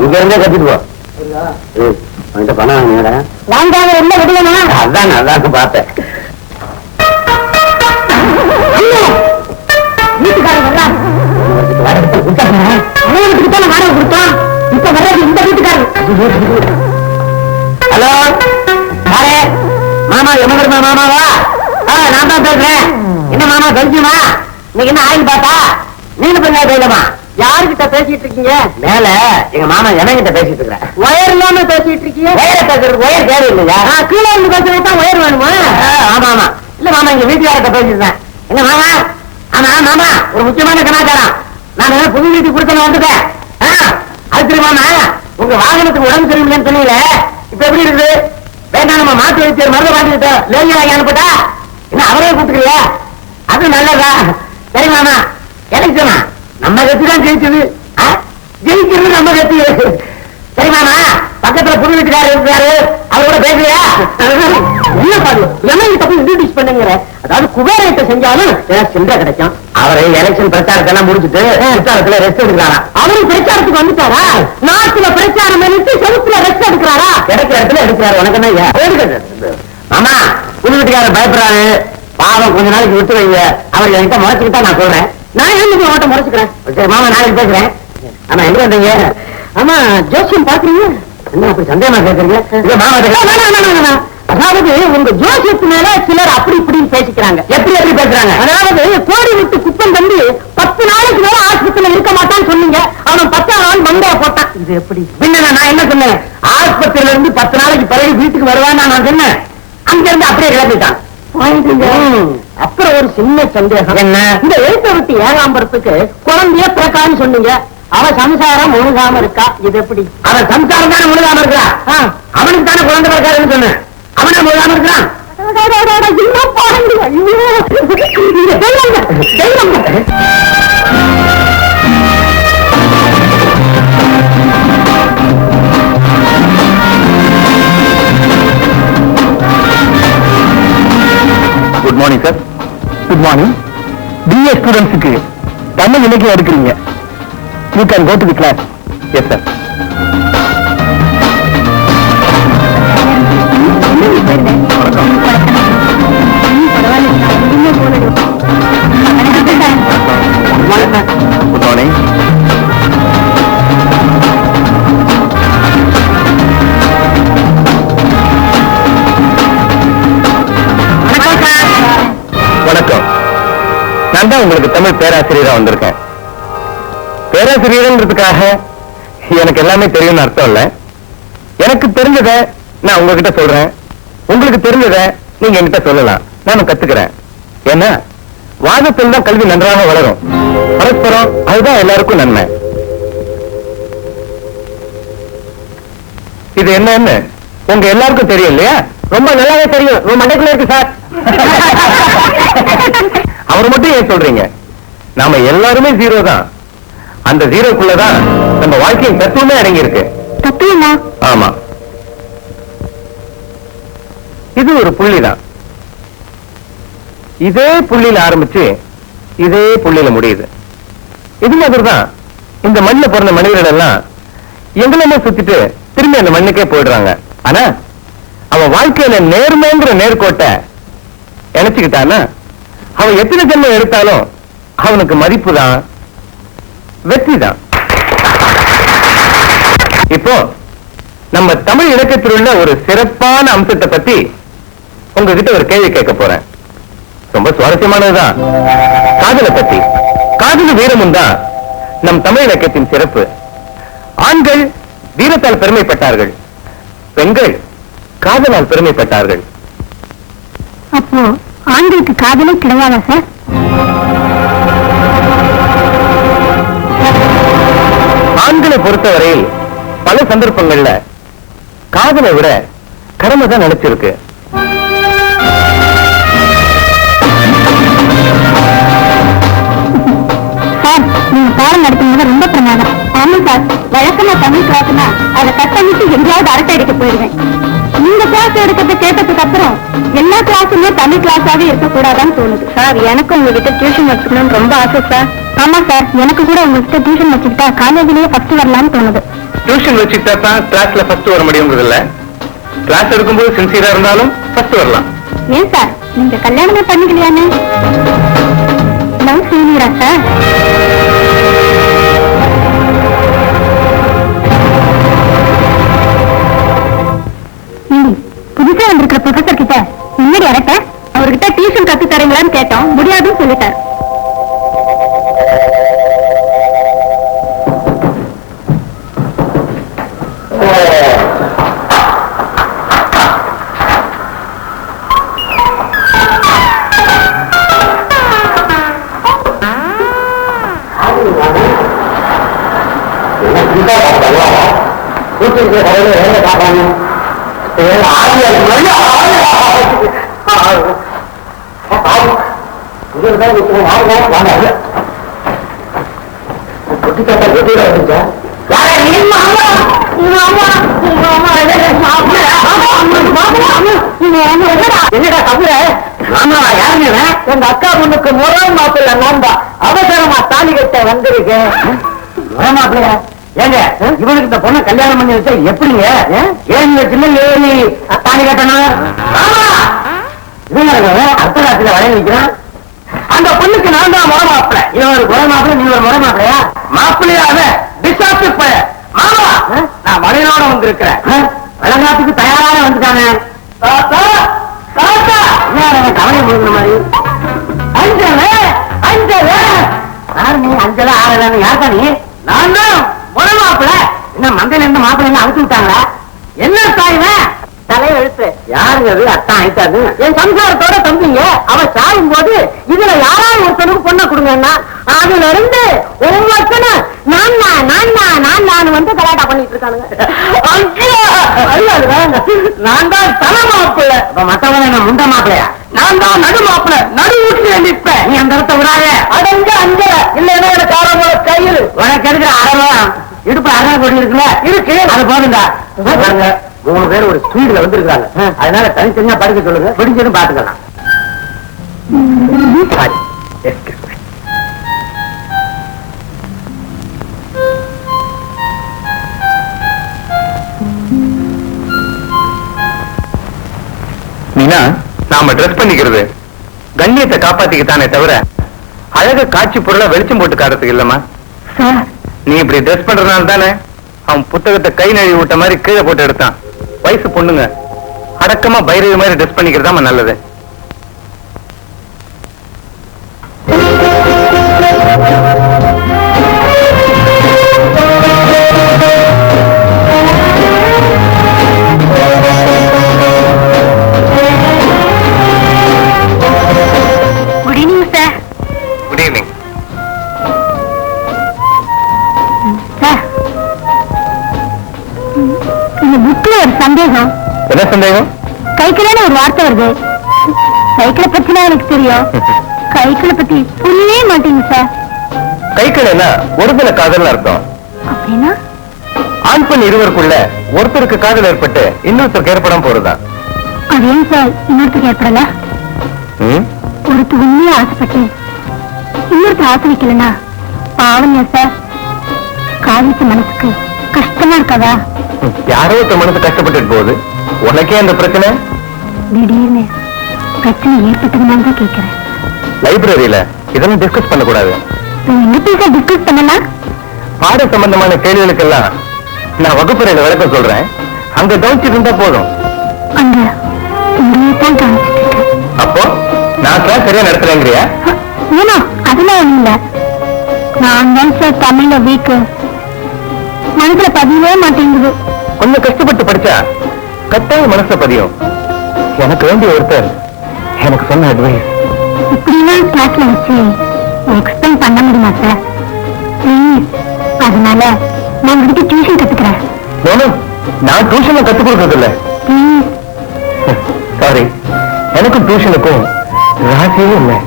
இங்க இருந்தே கத்திட்டு போ. பணம் வாங்காத உள்ள விடுவேனா? அதான் அதான் பார்த்தேன். வீட்டுக்காரர் வாடகை கொடுத்தோம். இப்ப வர்றது இந்த வீட்டுக்காரர். ஹலோ யாரே? மாமா எமகர்மா மாமாவா? நான் தான் பேசுறேன். என்ன மாமா தெரிஞ்சுமா? இன்னைக்கு என்ன ஆயில் பார்த்தா நீங்க பண்ண கையிலமா? யாருகிட்ட பேசிட்டு இருக்கீங்க? மேல எங்க மாமா என்கிட்ட பேசிட்டு இருக்கிறேன். ஒயர் இல்லாம பேசிட்டு இருக்கீங்க? ஒயரை பேசுறது ஒயர் தேவை இல்லையா? கீழே இருந்து பேசுறதுதான் ஒயர் வேணுமா? ஆமா ஆமா. இல்ல மாமா, எங்க வீட்டுக்காரர்கிட்ட பேசிருந்தேன். என்ன மாமா? ஆமா மாமா, ஒரு முக்கியமான கலாச்சாரம். நான் புது வீட்டுக்கு கொடுத்தேன்னு வந்துட்டேன். அது தெரியுமா, உங்க வாகனத்துக்கு உடம்பு சரியில்லைன்னு சொன்னீங்கள, இப்ப எப்படி இருக்குது? வேண்டாம், நம்ம மாட்டு வைத்தியர் மருந்து வாங்கிட்டு லேகி வாங்கி அனுப்பிட்டா என்ன அவரே கூப்பிட்டுக்கிறியா? அது நல்லதா? சரி மாமா, எலெக்ஷனா நம்ம கட்சி தான் ஜெயிச்சது, ஜெயிக்கிறது நம்ம கட்சி. சரி மாமா, பக்கத்துல புது வீட்டுக்காரர் இருக்கிறாரு, அவரோட பேசுறியா? என்ன பாரு, எம்எல்ஏ போய் இன்ட்ரோடியூஸ் பண்ணுங்கிற, அதாவது குபேரத்தை செஞ்சாலும் சில்லறை கிடைக்கும். அவரை எலெக்ஷன் பிரச்சாரத்தெல்லாம் முடிச்சுட்டு பிரச்சாரத்துல ரெஸ்ட் எடுக்கிறாரா? அவரும் பிரச்சாரத்துக்கு வந்துட்டாரா? நாட்டுல பிரச்சாரம் பண்ணிட்டு செலுத்துல ரெஸ்ட் எடுக்கிறாரா? கிடைக்கிற இடத்துல எடுக்கிறாரு. உனக்கு என்ன மாமா? புது வீட்டுக்காரர் பயப்படுறாரு, பாவம், கொஞ்ச நாளைக்கு விட்டு வைங்க. அவர் என்கிட்ட முறைச்சுக்கிட்டா நான் சொல்றேன். நான் என்ன அவட்ட முறைச்சுக்கிறேன். சரி மாமா, நாளைக்கு பேசுறேன். ஆமா, எங்க வந்தீங்க? ஆமா, ஜோசியம் பாக்குறீங்க? என்ன அப்படி சந்தேகமா கேட்கறீங்க? மாமா, அதாவது உங்க ஜோசியத்து மேல சிலர் அப்படி இப்படின்னு பேசிக்கிறாங்க. எப்படி எப்படி பேசுறாங்க? அதாவது கோடி விட்டு குப்பம் தம்பி 10 நாளைக்கு மேல ஆஸ்பத்திரியில இருக்க மாட்டான்னு சொன்னீங்க. அவன் 10ஆம் நாள் மண்டையா போட்டான். இது எப்படி? பின்ன நான் என்ன சொன்னேன்? ஆஸ்பத்திரியில இருந்து 10 நாளைக்கு பிறகு வீட்டுக்கு வருவான்னு நான் சொன்னேன். அங்க இருந்து அப்படியே கிளப்பிட்டான். அப்புறம் ஒரு சின்ன சந்தேகம். என்ன? இந்த எழுத்த விட்டு 7ஆம் பருத்துக்கு குழந்தைய பிறக்கான்னு சொன்னீங்க. அவன் சம்சாரம் முழுகாம இருக்கா, இது எப்படி? அவன் சம்சாரம் தானே முழுகாம இருக்கா? அவனுக்கு தானே குழந்தை பிறக்காதுன்னு சொன்னேன். அவனே முழுகாம இருக்கிறான். Good morning sir. Good morning. BA ஸ்டூடெண்ட்ஸுக்கு தமிழ் இலக்கியம் எடுக்கிறீங்க. You can go to the class. Yes sir. Good morning. வணக்கம். நான் தான் உங்களுக்கு தமிழ் பேராசிரியரா வந்திருக்கேன். பேராசிரியர்ன்றதுக்காக எனக்கு எல்லாமே தெரியும்னு அர்த்தம் இல்ல. எனக்கு தெரிஞ்சதை நான் உங்ககிட்ட சொல்றேன், உங்களுக்கு தெரிஞ்சதை நீங்க என்கிட்ட சொல்லலாம். நானும் கத்துக்கிறேன். ஏன்னா வாதத்தில் தான் கல்வி நன்றாக வளரும். பரஸ்பரம் அதுதான் எல்லாருக்கும் நன்மை. இது என்னன்னு உங்க எல்லாருக்கும் தெரியும் இல்லையா? ரொம்ப நல்லாவே தெரியும். ரொம்ப மண்டைக்குள்ள இருக்கு சார். அவர் மட்டும் ஏன் சொல்றீங்க? நாம எல்லாருமே ஜீரோ தான். அந்த ஜீரோக்குள்ளதான் நம்ம வாழ்க்கையின் தத்துவமே அடங்கி இருக்கு. தத்துவமா? ஆமா, இது ஒரு புள்ளிதான். இதே புள்ளியில ஆரம்பிச்சு இதே புள்ளியில முடியுது. இது மாதிரிதான் இந்த மண்ணில் பிறந்த மனிதர்கள் எல்லாம் எங்களமே சுத்திட்டு திரும்பி அந்த மண்ணுக்கே போயிடுறாங்க. ஆனா அவன் வாழ்க்கையில நேர்மைங்கிற நேர்கோட்டை இணைச்சுக்கிட்டானா அவன் எத்தனை ஜென்மம் எடுத்தாலும் அவனுக்கு மதிப்பு தான், வெற்றி தான். இப்போ நம்ம தமிழ் இலக்கியத்தில் உள்ள ஒரு சிறப்பான அம்சத்தை பத்தி உங்ககிட்ட ஒரு கேள்வி கேட்க போறேன். ரொம்ப சுவாரஸ்யமானதுதான். காதலை பத்தி. காதல் வீரமும் தான் நம் தமிழ் இலக்கியத்தின் சிறப்பு. ஆண்கள் வீரத்தால் பெருமைப்பட்டார்கள், பெண்கள் காதலால் பெருமைப்பட்டார்கள். அப்போ ஆண்களுக்கு காதலே கிடையாதா சார்? ஆண்களை பொறுத்தவரையில் பல சந்தர்ப்பங்கள்ல காதலை விட கடமை தான் நினைச்சிருக்கு. சார், நீங்க பாடம் நடத்தும்போது ரொம்ப பிரமாதம். ஆமா சார், வழக்கமா தமிழ் கிளாஸ்னா அதை கட்டணிட்டு எங்கேயாவது அரட்டை அடிக்க போயிடுவேன். நீங்க கிளாஸ் எடுக்கிறத கேட்டதுக்கு அப்புறம் எல்லா கிளாஸுமே தமிழ் கிளாஸாவே இருக்கக்கூடாதான்னு தோணுது. சார், எனக்கு உங்ககிட்ட டியூஷன் வச்சுக்கணும்னு ரொம்ப ஆசை சார். ஆமா சார், எனக்கு கூட உங்ககிட்ட டியூஷன் வச்சுக்கிட்டா காலேஜ்லயே ஃபர்ஸ்ட் வரலாம்னு தோணுது. டியூஷன் வச்சுக்கிட்டா தான் கிளாஸ்ல ஃபர்ஸ்ட் வர முடியுங்கிறது இல்ல. கிளாஸ் எடுக்கும்போது சின்சியரா இருந்தாலும் ஃபர்ஸ்ட் வரலாம். ஏன் சார், நீங்க கல்யாணமே பண்ணிக்கலையானே? Love ஃபெயிலியரா sir? புதுசா வந்திருக்கிற ப்ரொஃபசர் கிட்ட முன்னாடி அரட்ட அவர்கிட்ட டியூஷன் கத்து தரீங்களான்னு கேட்டோம். முடியாதுன்னு சொல்லிட்டார். என்னடா தவிர எங்க அக்கா பொண்ணுக்கு முறை மாப்பிள்ள நான்தா அவசரமா தாலி கட்ட வந்திருக்கேன். முறை மாப்பிள்ளையா? ஏங்க இவனுக்கு இந்த பொண்ணை கல்யாணம் பண்ணி வச்சா எப்படிங்க? ஏழு சின்ன ஏழு தாலி கட்டணும். அடுத்த ராத்திரில வளைய நிற்கிறான். அந்த பொண்ணுக்கு நான் தான் முறை மாப்பிள்ள. இவன் ஒரு முறை மாப்பிள்ள, நீ ஒரு முறை மாப்பிள்ளையா? மாப்பிள்ளையாவ டிசாஸ்டர் பய மாமா, நான் வளையலோட வந்திருக்கிறேன். வளங்காத்துக்கு தயாராக வந்துட்டாங்க. கவலை முழுங்கிற மாதிரி அஞ்சல ஆறலன்னு யாருக்கா நீ? நான் தான் முறை மாப்பிள்ள. என்ன மந்தையில இருந்து மாப்பிள்ள அவுத்து விட்டாங்களா? என்ன தாய்வன் தலைய எழுத்து யாருங்க? அது அத்தான் ஆயிட்டாது. என் சம்சாரத்தோட தம்பிங்க. அவன் சாயும் போது இதுல யாராவது ஒருத்தனுக்கு பொண்ணை கொடுங்கன்னா அதுல இருந்து ஒவ்வொருத்தனும் நான் வந்து கலாட்டா பண்ணிட்டு இருக்கானுங்க. நான் தான் தலை மாப்பிள்ள. மத்தவங்க என்ன முண்ட மாப்பிள்ளையா? நான் தான் நடு மாப்பிள்ள. நடு வீட்டுல நிற்பேன். நீ அந்த இடத்த விடாத. அடங்க அஞ்ச இல்லைன்னா எனக்கு ஆரம்ப கையில் உனக்கு எடுக்கிற அறவா இடுப்பு அரை கொடி இருக்குல்ல இருக்கு. அது போதுங்க. 3 பேர் ஒரு ஸ்பீட்ல வந்திருக்காங்க. அதனால தனித்தனியா படுக்க சொல்லுங்க. பிடிச்சதும் பாத்துக்கலாம். மீனா, நாம ட்ரெஸ் பண்ணிக்கிறது கண்ணியத்தை காப்பாத்திக்கத்தானே தவிர அழக காட்சி பொருளை வெளிச்சம் போட்டு காட்டுறதுக்கு இல்லம்மா. நீ இப்படி ட்ரெஸ் பண்றதுனால தானே அவன் புத்தகத்தை கை நழுவி விட்ட மாதிரி கீழே போட்டு எடுத்தான். வயசு பொண்ணுங்க அடக்கமா பைரவி மாதிரி ட்ரெஸ் பண்ணிக்கிறதாம நல்லது. Good evening sir. Good evening. Sir, இந்த புக்ல ஒரு சந்தேகம். என்ன சந்தேகம்? கைக்கிளன்னு ஒரு வார்த்தை வருது. சைக்கிளை பத்தினா எனக்கு தெரியும், கைக்கிளை பத்தி புரியவே மாட்டேங்க சார். கைக்கிளன்னா ஒரு சில காதல் அர்த்தம். அப்படின்னா ஆண் பெண் இருவருக்குள்ள ஒருத்தருக்கு காதல் ஏற்பட்டு இன்னொருத்தருக்கு ஏற்படாம போறதுதான். அது ஏன் சார் இன்னொருத்தருக்கு ஏற்படல? ஒருத்தர் உண்மையா ஆசைப்பட்டு இன்னொருத்தர் ஆசை வைக்கலன்னா பாவம் சார். காதலிச்ச மனசுக்கு கஷ்டமா இருக்காதா? யாரோ ஒருத்தர் மனசு கஷ்டப்பட்டு போகுது, உனக்கே அந்த பிரச்சனை? திடீர்னு பிரச்சனை ஏற்பட்டதுனால தான் கேட்கிறேன். லைப்ரரியில இதெல்லாம் டிஸ்கஸ் பண்ணக்கூடாது. எங்க பேச டிஸ்கஸ் பண்ணலாம்? பாட சம்பந்தமான கேள்விகளுக்கெல்லாம் நான் வகுப்பறையில விளக்கம் சொல்றேன், அங்க கவனிச்சுட்டு இருந்தா போதும். அங்க உங்களையத்தான் கவனிச்சுட்டு இருக்கேன். அப்போ நான் கிளாஸ் சரியா நடத்துறேங்கிறியா? ஏன்னா அதெல்லாம் ஒண்ணும் இல்ல. நான் தான் சார் தமிழ்ல வீக்கு, மனசுல பதியவே மாட்டேங்குது. கொஞ்சம் கஷ்டப்பட்டு படிச்சா கட்டாய மனசுல பதியும். எனக்கு வேண்டிய ஒருத்தர் எனக்கு சொன்ன அட்வைஸ். இப்படிலாம் கிளாஸ்ல வச்சு எக்ஸ்பிளைன் பண்ண முடியுமா சார்? ப்ளீஸ். அதனால நான் உங்ககிட்ட டியூஷன் கத்துக்கிறேன். நான் டியூஷன் கத்துக் கொடுக்கறது இல்ல. ப்ளீஸ். சாரி, எனக்கும் டியூஷனுக்கும் ராசியே இல்லை.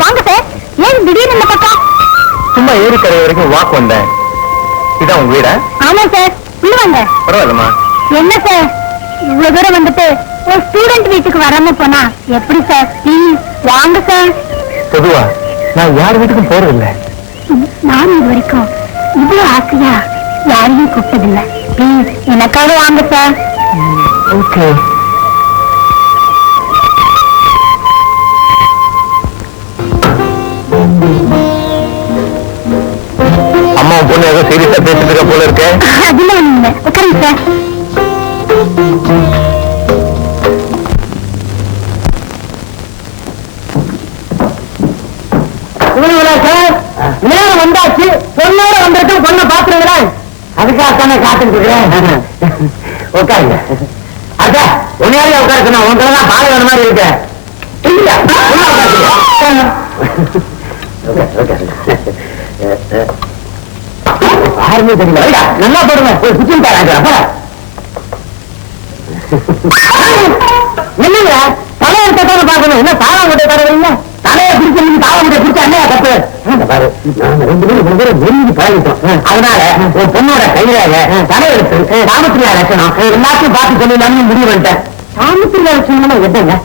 வாங்க சார். ஏன் திடீர்னு இந்த பக்கம்? சும்மா ஏரிக்கரை வரைக்கும் வாக் வந்தேன். இதான் உங்க வீடா? ஆமா சார், உள்ள வாங்க. பரவாயில்லம்மா. என்ன சார் இவ்வளவு தூரம் வந்துட்டு ஒரு ஸ்டூடெண்ட் வீட்டுக்கு வராம போனா எப்படி சார்? ப்ளீஸ் வாங்க சார். பொதுவா நான் யார் வீட்டுக்கும் போறதில்லை. நான் இது வரைக்கும் இவ்வளவு ஆசையா யாரையும் கூப்பிட்டதில்லை. ப்ளீஸ் எனக்காக வாங்க சார். ஓகே. அம்மா பொண்ணு ஏதோ சீரியஸா பேசிட்டு இருக்க போல இருக்கு. அதுல ஒண்ணு உட்காருங்க சார். சார் நேரம் வந்தாச்சு, பொண்ணோட வந்துட்டு பொண்ணை பாத்துருங்களா? அதுக்காகத்தானே காத்துட்டு இருக்கிறேன். உட்காருங்க. அச்சா உன்னையாவே உட்கார சொன்னா உங்கதான் பால் வேற மாதிரி இருக்க. யாருமே தெரியல. நல்லா போடுங்க. ஒரு குச்சின் தராங்க. என்னங்க தலையெடுத்தான பாக்கணும், என்ன தாளம் கொட்டை தரவீங்க? தலையை பிடிச்ச தாளமுட்டை பிடிச்சா என்ன தப்பு? பாரு, நாங்க 2 பேரும் நெருங்கி பழகிட்டோம். அதனால ஒரு பொண்ணோட கையில தலையெடுத்து சாமத்திரியா லட்சணம் எல்லாத்தையும் பார்த்து சொல்லலாம்னு முடிவு பண்ணிட்டேன். சாமத்திரியா லட்சணம் என்னங்க?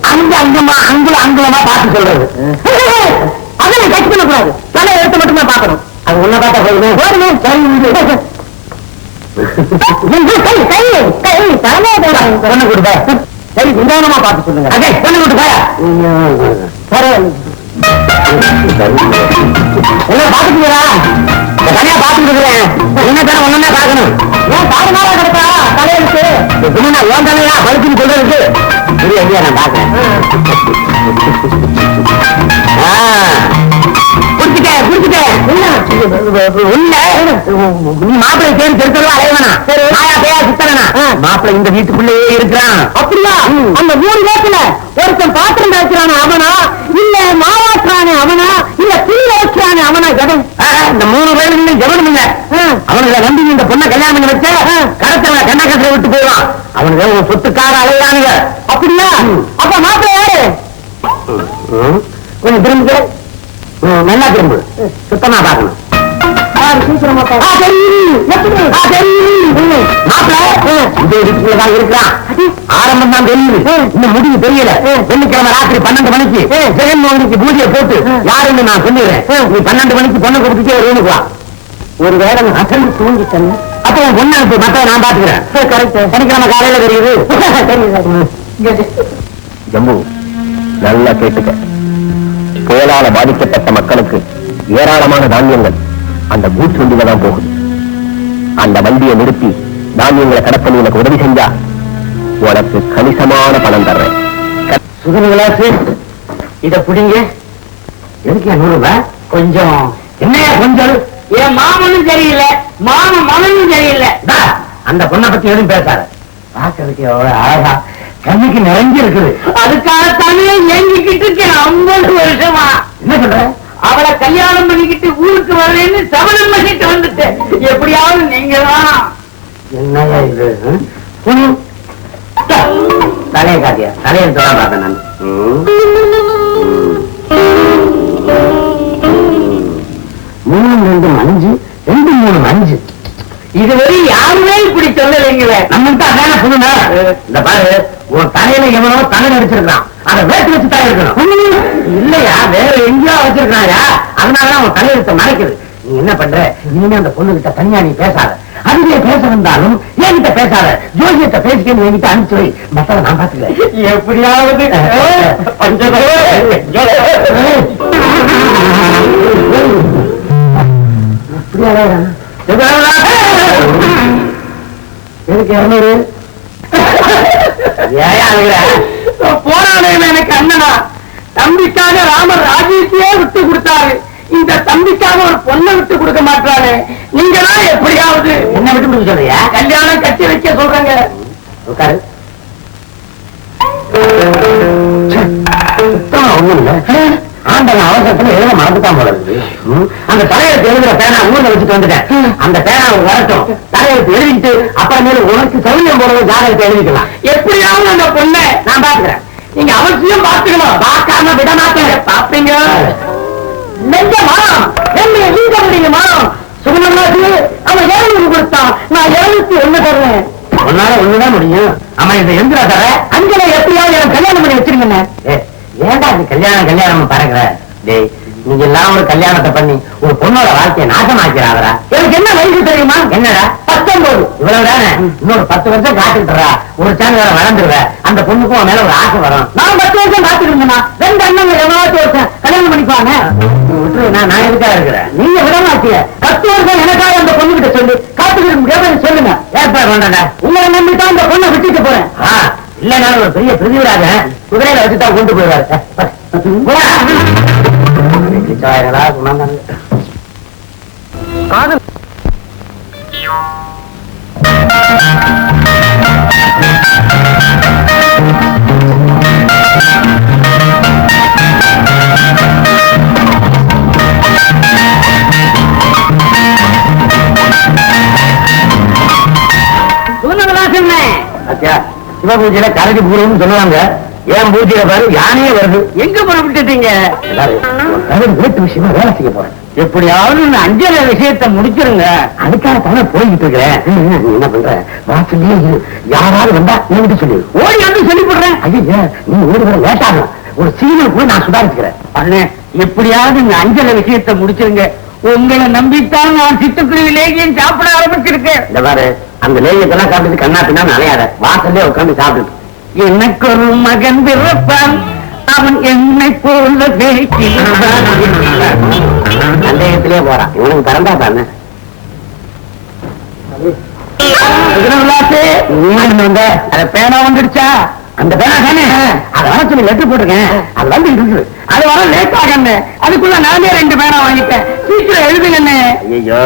அங்கமா அங்குலமா பார்த்து சொல்றது. அதெல்லாம் கட் பண்ணக்கூடாது. தலையை எடுத்து மட்டும்தான் பார்க்கணும். அது ஒன்ன பார்த்தா போதுமே. பொண்ணு கொடுப்பா. சரி நிதானமா பார்த்து சொல்லுங்க. அதே பொண்ணு கொடுப்பா. எல்லாம் பாத்துக்கிறா? தனியா பாத்துட்டு இருக்கிறேன். என்ன தானே ஒன்னா பார்க்கணும். ஏன் பாரு நாளா கிடப்பா தலையெடுத்து ஓன் தலையா படுத்துன்னு சொல்றதுக்கு இல்லையா? நான் பாக்கிறேன். மாப்பிள்ளை தேடி தெரிஞ்சவா அலைவனா? ஆயா பேயா சுத்தனா? மாப்பிள்ளை இந்த வீட்டுக்குள்ளேயே இருக்கிறான். அப்படியா? அந்த 3 பேத்துல ஒருத்தன் பாத்திரம் வைக்கிறானே அவனா, இல்ல மாவாட்டுறானே அவனா, இல்ல புள்ள வைக்கிறானே அவனா? ஜடம். இந்த 3 பேரும் ஜபனம் இல்ல. அவனுங்களை நம்பி இந்த பொண்ணை கல்யாணம் பண்ணி வச்ச கடத்தவனை கண்ணா கட்டை விட்டு போயிடுவான். அவனுக்கு ஒரு சொத்துக்கார அலையானுங்க. அப்படியா? அப்ப மாப்பிள்ளை யாரு? கொஞ்சம் திரும்ப நல்லா திரும்ப சுத்தமா பார்க்கணும். இருக்கிறான். ஆரம்பம் தான் தெரியுது, இன்னும் முடிவு தெரியல. வெள்ளிக்கிழமை ராத்திரி 12 மணிக்கு ஜெகன்மோகனுக்கு பூஜையை போட்டு யாருன்னு நான் சொல்லிடுறேன். நீ 12 மணிக்கு பொண்ணை கொடுத்துட்டே ரூமுக்கு வா. ஒரு வேலை அசந்து தூங்கிட்டேன். அப்ப உன் பொண்ணு அனுப்பு, மத்த நான் பாத்துக்கிறேன். கரெக்ட். சனிக்கிழமை காலையில தெரியுது. ஜம்பு, நல்லா கேட்டுக்க. புயலால பாதிக்கப்பட்ட மக்களுக்கு ஏராளமான தானியங்கள் அந்த கூட்ஸ் வண்டியில தான் போகுது. அந்த வண்டியை நிறுத்தி தானியங்களை கடத்த உனக்கு உதவி செஞ்சா உனக்கு கணிசமான பணம் தர்றேன். சுகன்களாச்சு இத புடிங்க. எதுக்கு 100 ரூபாய்? கொஞ்சம் என்னையா கொஞ்சம்? என் மாமனும் சரியில்லை, மாமனும் சரியில்லை. அந்த பொண்ணை பத்தி எதுவும் பேசாத. பாக்கிறதுக்கு எவ்வளவு அழகா கண்ணுக்கு நிறைஞ்சு இருக்குது. அதுக்காகத்தானே ஏங்கிக்கிட்டு இருக்கேன் 50 வருஷமா. என்ன சொல்ற? அவளை கல்யாணம் பண்ணிக்கிட்டு ஊருக்கு வரேன்னு சபதம் பண்ணிட்டு வந்துட்டேன். எப்படியாவது நீங்க தான். என்னையா இது? தலையை காட்டியா? தலையை தொட பார்த்தேன் நான். 3 2 5 2 3 5. இதுவரை யாருமே இப்படி சொல்லலைங்களே. நம்மகிட்ட அதான புதுனா? இந்த பாரு, உன் தலையில எவனோ தலை அடிச்சிருக்கான். அதை வேட்டு வச்சு தான் இருக்கணும். இல்லையா, வேற எங்கேயோ வச்சிருக்காயா? அதனாலதான் உன் தலையெழுத்த மறைக்குது. நீ என்ன பண்ற? இனிமே அந்த பொண்ணு கிட்ட தனியா நீ பேசாத. அதுவே பேச வந்தாலும் என்கிட்ட பேசாத. ஜோசியத்தை பேசிக்கன்னு என்கிட்ட அனுப்பிச்சு வை. மசாலா நான் பாத்துக்கிறேன். எப்படியாவது எதுக்கு 200? போராட எனக்கு அண்ணனா. தம்பிக்காக ராமர் ராஜேஷையே விட்டு கொடுத்தாரு. இந்த தம்பிக்காக ஒரு பொண்ணை விட்டு கொடுக்க மாட்டாரு. நீங்க தான் எப்படியாவது என்ன விட்டு கொடுக்க சொல்றியா? கல்யாணம் கட்டி வைக்க சொல்றாங்க. உட்காரு. ஒண்ணும் இல்ல. ஆண்டவன் அவசரத்துல எழுத மறந்துட்டான் போல இருக்கு. அந்த தலையெழுத்து எழுதுற பேனா ஊர்ல வச்சுட்டு வந்துட்டேன். அந்த பேனா வரட்டும். தலையெழுத்து எழுதிட்டு அப்புறமேல உனக்கு சௌரியம் போறது ஜாதகத்தை எழுதிக்கலாம். எப்படியாவது அந்த பொண்ணை நான் பாத்துக்கிறேன். நீங்க அவசியம் பாத்துக்கணும். பார்க்காம விட மாட்டேன். பாப்பீங்க. நெஞ்ச மரம் என்ன வீங்க முடியுமா? சுகுணம்லாச்சு அவன் 700 கொடுத்தான். நான் 701 தர்றேன். உன்னால ஒண்ணுதான் முடியும். ஆமா, இந்த எந்திரா தர அஞ்சலை எப்படியாவது எனக்கு கல்யாணம் பண்ணி வச்சிருங்க. ஏன்டா நீ கல்யாணம் பறக்குற? டேய், நீங்க எல்லாம் ஒரு கல்யாணத்தை பண்ணி ஒரு பொண்ணோட வாழ்க்கையை நாசமாக்கிறாரா? எனக்கு என்ன வயசு தெரியுமா? என்னடா 19. இவ்வளவுதானே? இன்னொரு 10 வருஷம் காத்துக்கிட்டுறா. ஒரு சேனல வளர்ந்துருவ. அந்த பொண்ணுக்கும் உன் மேல ஒரு ஆசை வரும். நான் 10 வருஷம் காத்துட்டு இருந்தேன்னா 2 அண்ணன் எவ்வளவு வருஷம் கல்யாணம் பண்ணிப்பாங்க. நான் எதுக்காக இருக்கிறேன்? நீங்க விட மாட்டிய. 10 வருஷம் எனக்காக அந்த பொண்ணு கிட்ட சொல்லி காத்துக்கிட்டு முடியாத சொல்லுங்க. ஏற்பாடு பண்றேன். உங்களை நம்பித்தான் அந்த பொண்ணை விட்டுட்டு போறேன். இல்லனாலும் ஒரு பெரிய பிரிவுறாங்க குதிரையில வச்சுதான் கொண்டு போயிடுவாரு. காதல் சிவ பூஜையில கரடி பூரம்னு சொல்லுவாங்க. ஏன் பூஜையில பாரு யானையே வருது. எங்க போன விட்டுட்டீங்க? வீட்டு விஷயமா வேலை செய்ய போறேன். எப்படியாவது இந்த அஞ்சல விஷயத்தை முடிச்சிருங்க. அதுக்காக தானே போய்கிட்டு இருக்கிறேன். என்ன பண்ற? வாசல்லே யாராவது வந்தா நீங்க சொல்லி ஓடி வந்து சொல்லி போடுறேன். ஐயா, நீ ஓடி வர லேட் ஆகும். ஒரு சீனியர் கூட நான் சுதாரிச்சுக்கிறேன். அண்ணே, எப்படியாவது இந்த அஞ்சல விஷயத்தை முடிச்சிருங்க. உங்களை நம்பித்தான் நான் சிட்டுக்குருவி லேகியம் சாப்பிட ஆரம்பிச்சிருக்கேன். இந்த பாரு, அந்த லேகியத்தெல்லாம் சாப்பிட்டு கண்ணா பின்னா அலையாத. வாசல்லே உட்காந்து சாப்பிட்டு. எனக்கு ஒரு மகன் பிறப்பான், அவன் என்னை போல பேசி சந்தேகத்திலே போறான். இவனுக்கு பிறந்தா தானே பேனா வந்துடுச்சா? அந்த பேனா தானே? அதை வர சொல்லி லெட்டர் போட்டிருக்கேன். அது வந்து இருக்குது. அது வர லேட் ஆகன்னு அதுக்குள்ள நானே 2 பேனா வாங்கிட்டேன். சீக்கிரம் எழுதுங்கன்னு. ஐயோ,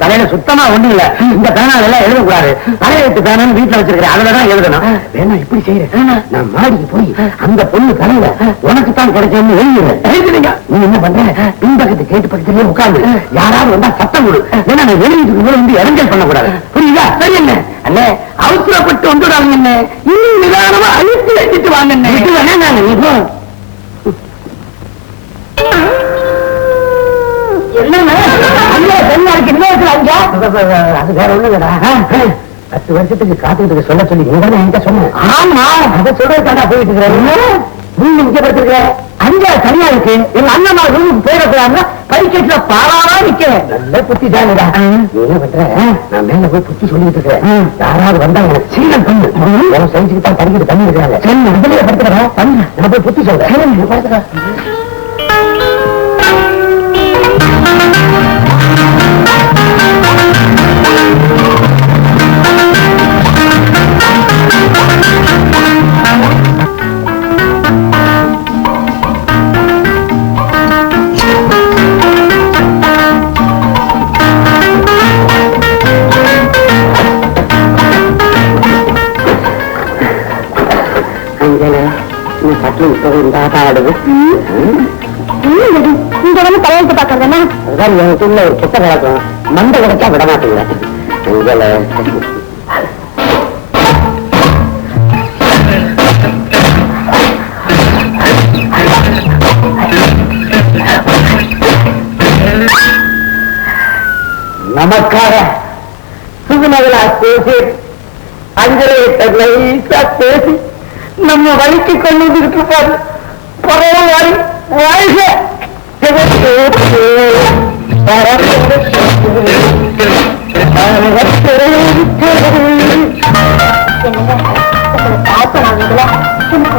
தலையில சுத்தமா ஒண்ணு இல்ல. இந்த பேனால எல்லாம் எழுதக்கூடாது. தலையெழுத்து பேனான்னு வீட்டுல வச்சிருக்கிறேன். அதுலதான் எழுதணும். வேணா இப்படி செய்யறேன். நான் மாடிக்கு போய் அந்த பொண்ணு தலையில உனக்கு தான் கிடைச்சேன்னு எழுதிடுறேன். நீ என்ன பண்ற? பின்பக்கத்து கேட்டு பக்கத்திலேயே உட்கார்ந்து யாராவது வந்தா சத்தம் கொடு. ஏன்னா நான் எழுதிட்டு வந்து இறங்கல் பண்ணக்கூடாது. புரியுதா? சரி என்ன அல்ல, அவசரப்பட்டு வந்துடாங்க. என்ன இன்னும் நிதானமா அழுத்தி வச்சுட்டு வாங்க. நீ போ. அது வேற ஒண்ணு இல்லடா. 10 வருஷத்துக்கு காத்துக்கிட்டு சொல்ல சொல்லி நீங்க என்கிட்ட சொன்ன. ஆமா, அதை சொல்றதுக்காண்டா போயிட்டு இருக்கிறேன். நீங்க இங்க படுத்திருக்கிற 5 தனியா இருக்கு. எங்க அண்ணா ரூமுக்கு போயிடக்கூடாதுன்னா படிக்கட்டுல பாலாவா நிக்கிறேன். நல்ல புத்தி தானடா. என்ன பண்ற? நான் மேல போய் புத்தி சொல்லிட்டு இருக்கிறேன். யாராவது வந்தா எனக்கு சீனம் பண்ணு. செஞ்சுக்கிட்டு தான் படிக்கிட்டு பண்ணி இருக்கிறாங்க. சரி, முதலே படுத்துக்கிறேன். நான் போய் புத்தி சொல்றேன். படுத்துக்கிறேன். சட்டம் ஆடுது. இங்க வந்து தலையெழுத்து பாக்குறதுன்னா அதான் எனக்குள்ள ஒரு சுத்த கிடக்கும். மண்டை கிடைச்சா விட மாட்டீங்க. உங்களை நமக்காக சுகுநகலா பேசி அஞ்சலியை நைசா பேசி நம்ம வழிக்கு கொண்டு இருப்பாரு. பரவாயில்லை வாழ்க.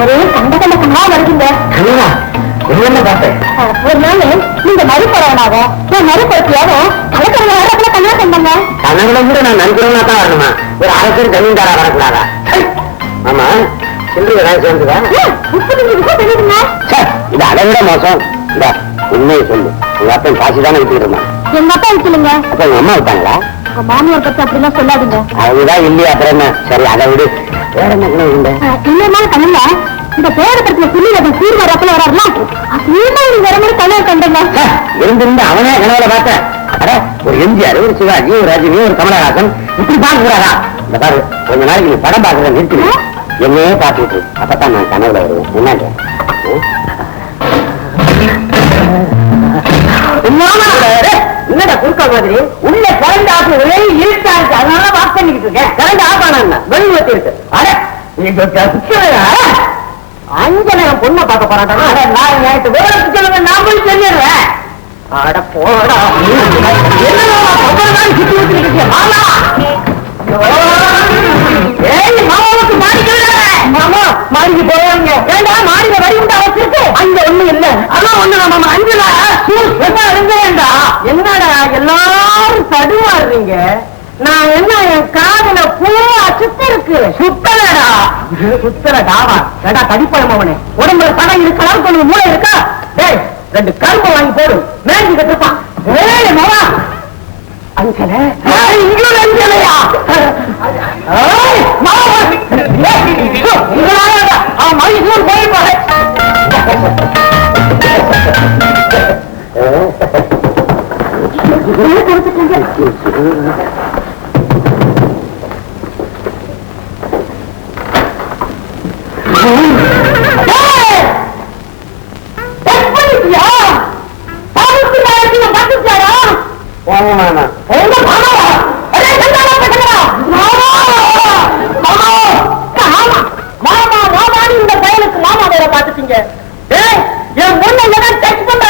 ஒரே சண்டகண்டமா வருதுங்க. என்ன பார்த்தேன்? ஒரு நாள் நீங்க மறுபறவனாக நான் மறுபடுத்தியாவும் கலக்கிறவங்க கண்ணா கண்டாங்க. கனவுல கூட நான் நன்கிறவனா தான் வரணுமா? ஒரு அரசர் ஜமீன்தாரா வரக்கூடாதா? ஆமா, சில்லறை ஏதாவது சேர்ந்துதா? 35 ரூபாய் தெரியுதுங்க. இது அதை விட மோசம். இந்த உண்மையை சொல்லு, உங்க அப்பன் காசு தானே விட்டுக்கிட்டு இருந்தான். எங்க அப்பா விக்கலுங்க. அப்ப உங்க அம்மா விட்டாங்களா? உங்க மாமியார் பத்தி அப்படிலாம் சொல்லாதீங்க. அதுதான் இல்லையா, அப்புறம் என்ன? சரி, அதை விடு. வேற என்ன கனவு உண்டு? இன்னொரு கண்ணுல இந்த பேரப்படத்துல சொல்லி அதை சீர் வரப்பல வராருல, நீங்க வர மாதிரி கனவு கண்டங்க. இருந்திருந்து அவனே கனவுல பார்த்தேன். அட, ஒரு எம்ஜிஆர், ஒரு சிவாஜி, ஒரு ரஜினி, ஒரு கமலஹாசன் இப்படி பார்க்கிறாரா? இந்த பாரு, கொஞ்ச நாளைக்கு நீ படம் பார்க்கறத நிறுத்தி என்னையே பார்த்துட்டு அப்பதான் நான் கனவுல வருவேன். என்னங்க என்னடா குறுக்கா மாதிரி உள்ள கரண்ட் ஆஃப் ஒரே இருட்டா இருக்கு, அதனால வாக் பண்ணிக்கிட்டு இருக்கேன். கரண்ட் ஆஃப் ஆனா வெளி ஊத்தி இருக்கு. அட, அஞ்சனகம் பொண்ணை பார்க்க போறாங்க. நான் நேற்று வேலைக்கு சொல்லுங்க, நான் போய் சொல்லிடுறேன். அட போடா, என்ன சுத்தி ஊத்திருக்கீங்க? மாமா, ஏய் மாமாவுக்கு மாடிக்க மாமா, மாடிக்கு போவாங்க. ஏண்டா மாடியில வரி உண்டா வச்சிருக்கு? அங்க ஒண்ணு இல்ல. அதான் ஒண்ணு மாமா, அஞ்சல இருந்தேன்டா. என்னடா எல்லாரும் தடுமாறுறீங்க? நான் என்ன என் காதுல பூரா சுத்த இருக்கு. சுத்தலடா, சுத்தலடாவா? ஏடா தடிப்பழம் அவனே, உடம்புல பணம் இருக்கலாம், கொஞ்சம் மூளை இருக்கா? டேய், 2 கரும்பு வாங்கி போடு, மேஞ்சி கட்டுப்பான். ஏய் மாமா, அஞ்சல இங்க அஞ்சலையா? அவன் மகிழ்ச்சியும் போயிருப்பாரு. மாமா இந்த பயலுக்கு மாமா வேற பாத்துட்டீங்க. என் முன்ன டச் பண்ண